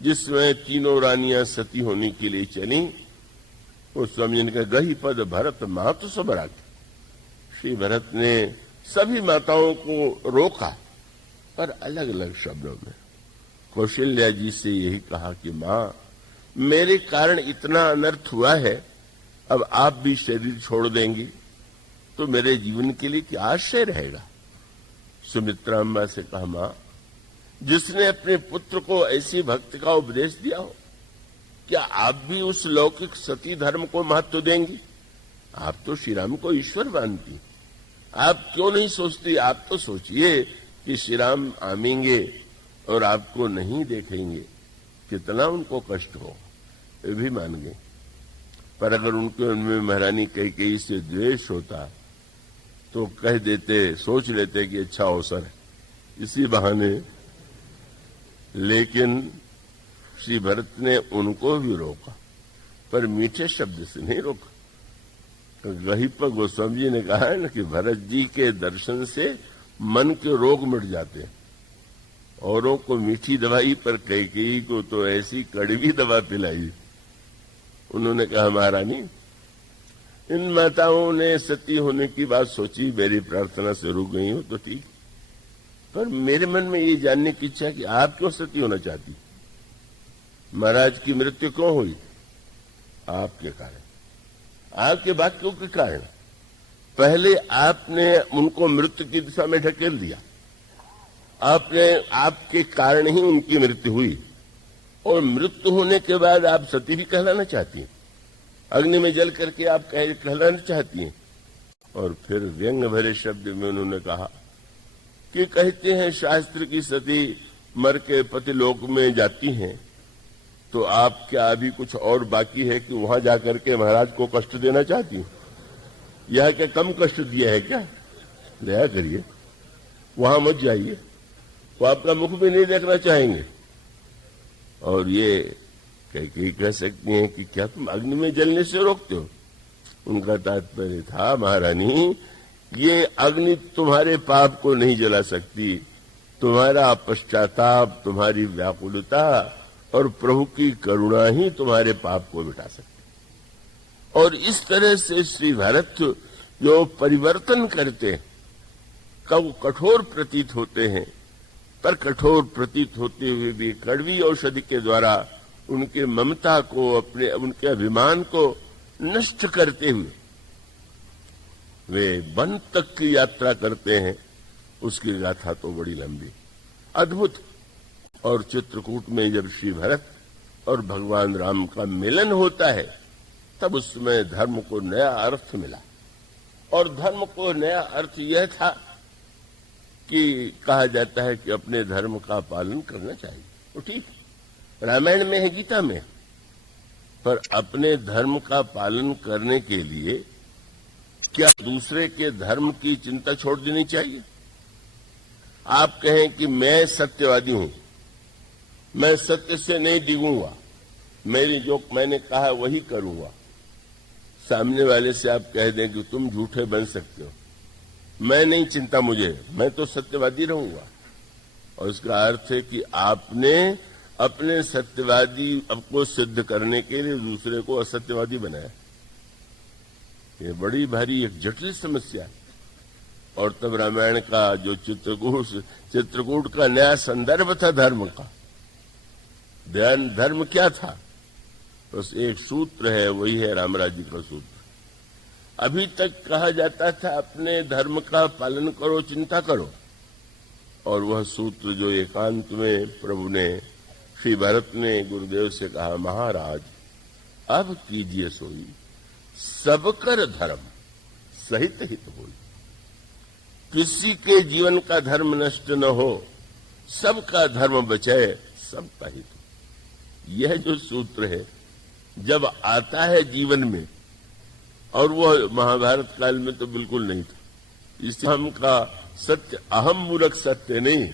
जिसमें तीनों रानियां सती होने के लिए चली, उस समय ने कहा गही पद भरत मातु सब राख। श्री भरत ने सभी माताओं को रोका, पर अलग अलग शब्दों में। कौशल्या जी से यही कहा कि मां मेरे कारण इतना अनर्थ हुआ है, अब आप भी शरीर छोड़ देंगी तो मेरे जीवन के लिए क्या आश्रय रहेगा? सुमित्रा अम्बा से कहा, मां जिसने अपने पुत्र को ऐसी भक्ति का उपदेश दिया हो, क्या आप भी उस लौकिक सती धर्म को महत्व देंगी? आप तो श्री राम को ईश्वर मानती, आप क्यों नहीं सोचती? आप तो सोचिए कि श्री राम आमेंगे और आपको नहीं देखेंगे, कितना उनको कष्ट हो, ये भी मान गए। पर अगर उनमें महारानी कैकेयी से द्वेष होता तो कह देते, सोच लेते कि अच्छा अवसर है इसी बहाने, लेकिन श्री भरत ने उनको भी रोका, पर मीठे शब्द से नहीं रोका। वहीं पर गोस्वामी जी ने कहा है ना कि भरत जी के दर्शन से मन के रोग मिट जाते हैं। औरों को मीठी दवाई, पर कैकेयी को तो ऐसी कड़वी दवा पिलाई। उन्होंने कहा, महारानी इन माताओं ने सती होने की बात सोची, मेरी प्रार्थना से रुक गई हो तो ठीक, पर मेरे मन में ये जानने की इच्छा कि आप क्यों सती होना चाहती? महाराज की मृत्यु क्यों हुई? आपके कारण, आपके वाक्यों के कारण। पहले आपने उनको मृत्यु की दिशा में ढकेल दिया, आपके कारण ही उनकी मृत्यु हुई, और मृत्यु होने के बाद आप सती भी कहलाना चाहती हैं, अग्नि में जल करके आप कहलाना चाहती हैं। और फिर व्यंग भरे शब्द में उन्होंने कहा कि कहते हैं शास्त्र की सती मर के पतिलोक में जाती हैं, तो आप क्या अभी कुछ और बाकी है कि वहां जाकर के महाराज को कष्ट देना चाहती हैं? यह क्या कम कष्ट दिया है क्या? दया करिए, वहां मत जाइए, वो आपका मुख भी नहीं देखना चाहेंगे। और ये कई कह सकती हैं कि क्या तुम अग्नि में जलने से रोकते हो? उनका तात्पर्य था, महारानी, ये अग्नि तुम्हारे पाप को नहीं जला सकती, तुम्हारा पश्चाताप, तुम्हारी व्याकुलता और प्रभु की करुणा ही तुम्हारे पाप को मिटा सकती। और इस तरह से श्री भरत जो परिवर्तन करते हैं, कब कठोर प्रतीत होते हैं, पर कठोर प्रतीत होते हुए भी कड़वी औषधि के द्वारा उनके ममता को, उनके अभिमान को नष्ट करते हुए वे वन तक की यात्रा करते हैं। उसकी गाथा तो बड़ी लंबी, अद्भुत। और चित्रकूट में जब श्री भरत और भगवान राम का मिलन होता है, तब उसमें धर्म को नया अर्थ मिला। और धर्म को नया अर्थ यह था कि कहा जाता है कि अपने धर्म का पालन करना चाहिए। तो ठीक, रामायण में है, गीता में, पर अपने धर्म का पालन करने के लिए क्या दूसरे के धर्म की चिंता छोड़ देनी चाहिए? आप कहें कि मैं सत्यवादी हूं, मैं सत्य से नहीं डिगूंगा, मेरी जो मैंने कहा वही करूंगा। सामने वाले से आप कह दें कि तुम झूठे बन सकते हो, मैं नहीं चिंता मुझे, मैं तो सत्यवादी रहूंगा। और इसका अर्थ है कि आपने अपने सत्यवादी को सिद्ध करने के लिए दूसरे को असत्यवादी बनाया। ये बड़ी भारी एक जटिल समस्या है। और तब रामायण का जो चित्रकूट का नया संदर्भ था धर्म का, धर्म क्या था? बस एक सूत्र है, वही है रामराज्य का सूत्र। अभी तक कहा जाता था अपने धर्म का पालन करो, चिंता करो। और वह सूत्र जो एकांत में प्रभु ने, श्री भरत ने गुरुदेव से कहा, महाराज अब कीजिए सोई, सबकर धर्म सहित हित होई। किसी के जीवन का धर्म नष्ट न हो, सबका धर्म बचे, सबका हित हो। यह जो सूत्र है जब आता है जीवन में, और वह महाभारत काल में तो बिल्कुल नहीं था। इस हम का सत्य अहम मूलक सत्य नहीं,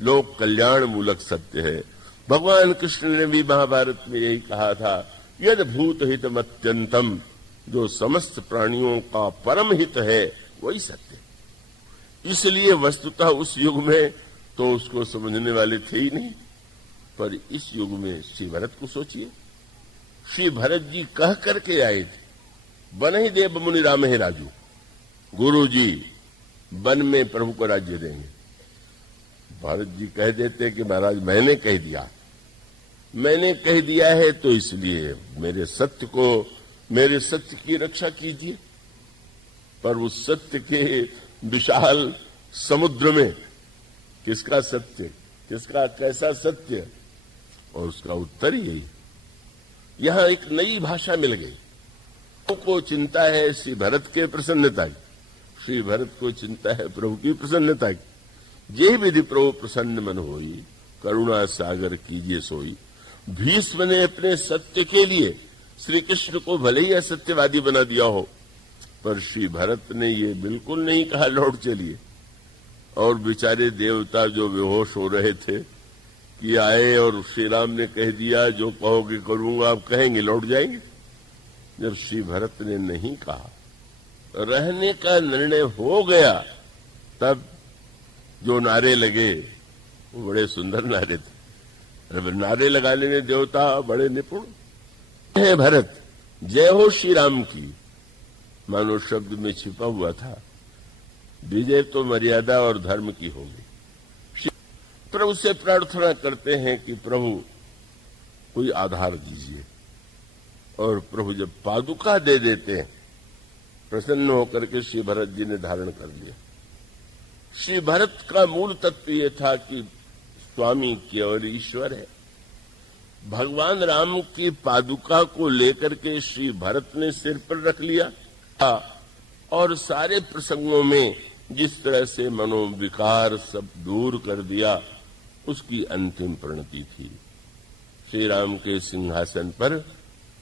लोक कल्याण मूलक सत्य है। भगवान कृष्ण ने भी महाभारत में यही कहा था, यद भूत हितम अत्यंतम, जो समस्त प्राणियों का परम हित है वही सत्य। इसलिए वस्तुतः उस युग में तो उसको समझने वाले थे ही नहीं, पर इस युग में श्री भरत को सोचिए, श्री भरत जी कह करके आए थे, वन ही देव मुनि राम है राजू, गुरु जी वन में प्रभु को राज्य देंगे। भरत जी कह देते कि महाराज मैंने कह दिया है तो इसलिए मेरे सत्य की रक्षा कीजिए। पर उस सत्य के विशाल समुद्र में किसका सत्य, किसका कैसा सत्य? और उसका उत्तर यही, यहां एक नई भाषा मिल गई। को चिंता है श्री भरत के प्रसन्नता की, श्री भरत को चिंता है प्रभु की प्रसन्नता की। जे विधि प्रभु प्रसन्न मन होई, करुणा सागर कीजिए सोई। भीष्म ने अपने सत्य के लिए श्री कृष्ण को भले ही असत्यवादी बना दिया हो, पर श्री भरत ने ये बिल्कुल नहीं कहा लौट चलिए। और बेचारे देवता जो बेहोश हो रहे थे कि आए और श्री राम ने कह दिया जो कहोगे करूंगा, आप कहेंगे लौट जाएंगे। जब श्री भरत ने नहीं कहा, रहने का निर्णय हो गया, तब जो नारे लगे वो बड़े सुंदर नारे थे। नारे लगाने में देवता बड़े निपुण है। भरत जय हो श्री राम की मानो शब्द में छिपा हुआ था, विजय तो मर्यादा और धर्म की होगी। प्रभु से प्रार्थना करते हैं कि प्रभु कोई आधार दीजिए, और प्रभु जब पादुका दे देते हैं, प्रसन्न होकर के श्री भरत जी ने धारण कर लिया। श्री भरत का मूल तत्व यह था कि स्वामी केवल ईश्वर है। भगवान राम की पादुका को लेकर के श्री भरत ने सिर पर रख लिया, और सारे प्रसंगों में जिस तरह से मनोविकार सब दूर कर दिया, उसकी अंतिम परिणति थी। श्री राम के सिंहासन पर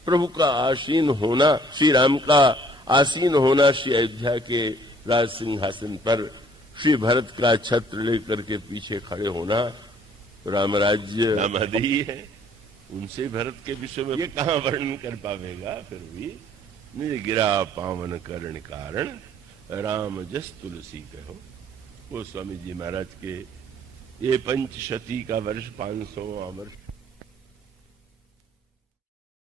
प्रभु का आसीन होना, श्री राम का आसीन होना, श्री अयोध्या के राज सिंहासन पर श्री भरत का छत्र लेकर के पीछे खड़े होना, रामराज्य रामादि है। उनसे भरत के विषय में ये कहाँ वर्णन कर पावेगा। फिर भी निज गिरा पावन करण कारण राम जस तुलसी कहो। वो स्वामी जी महाराज के ये पंचशती का वर्ष 500वां वर्ष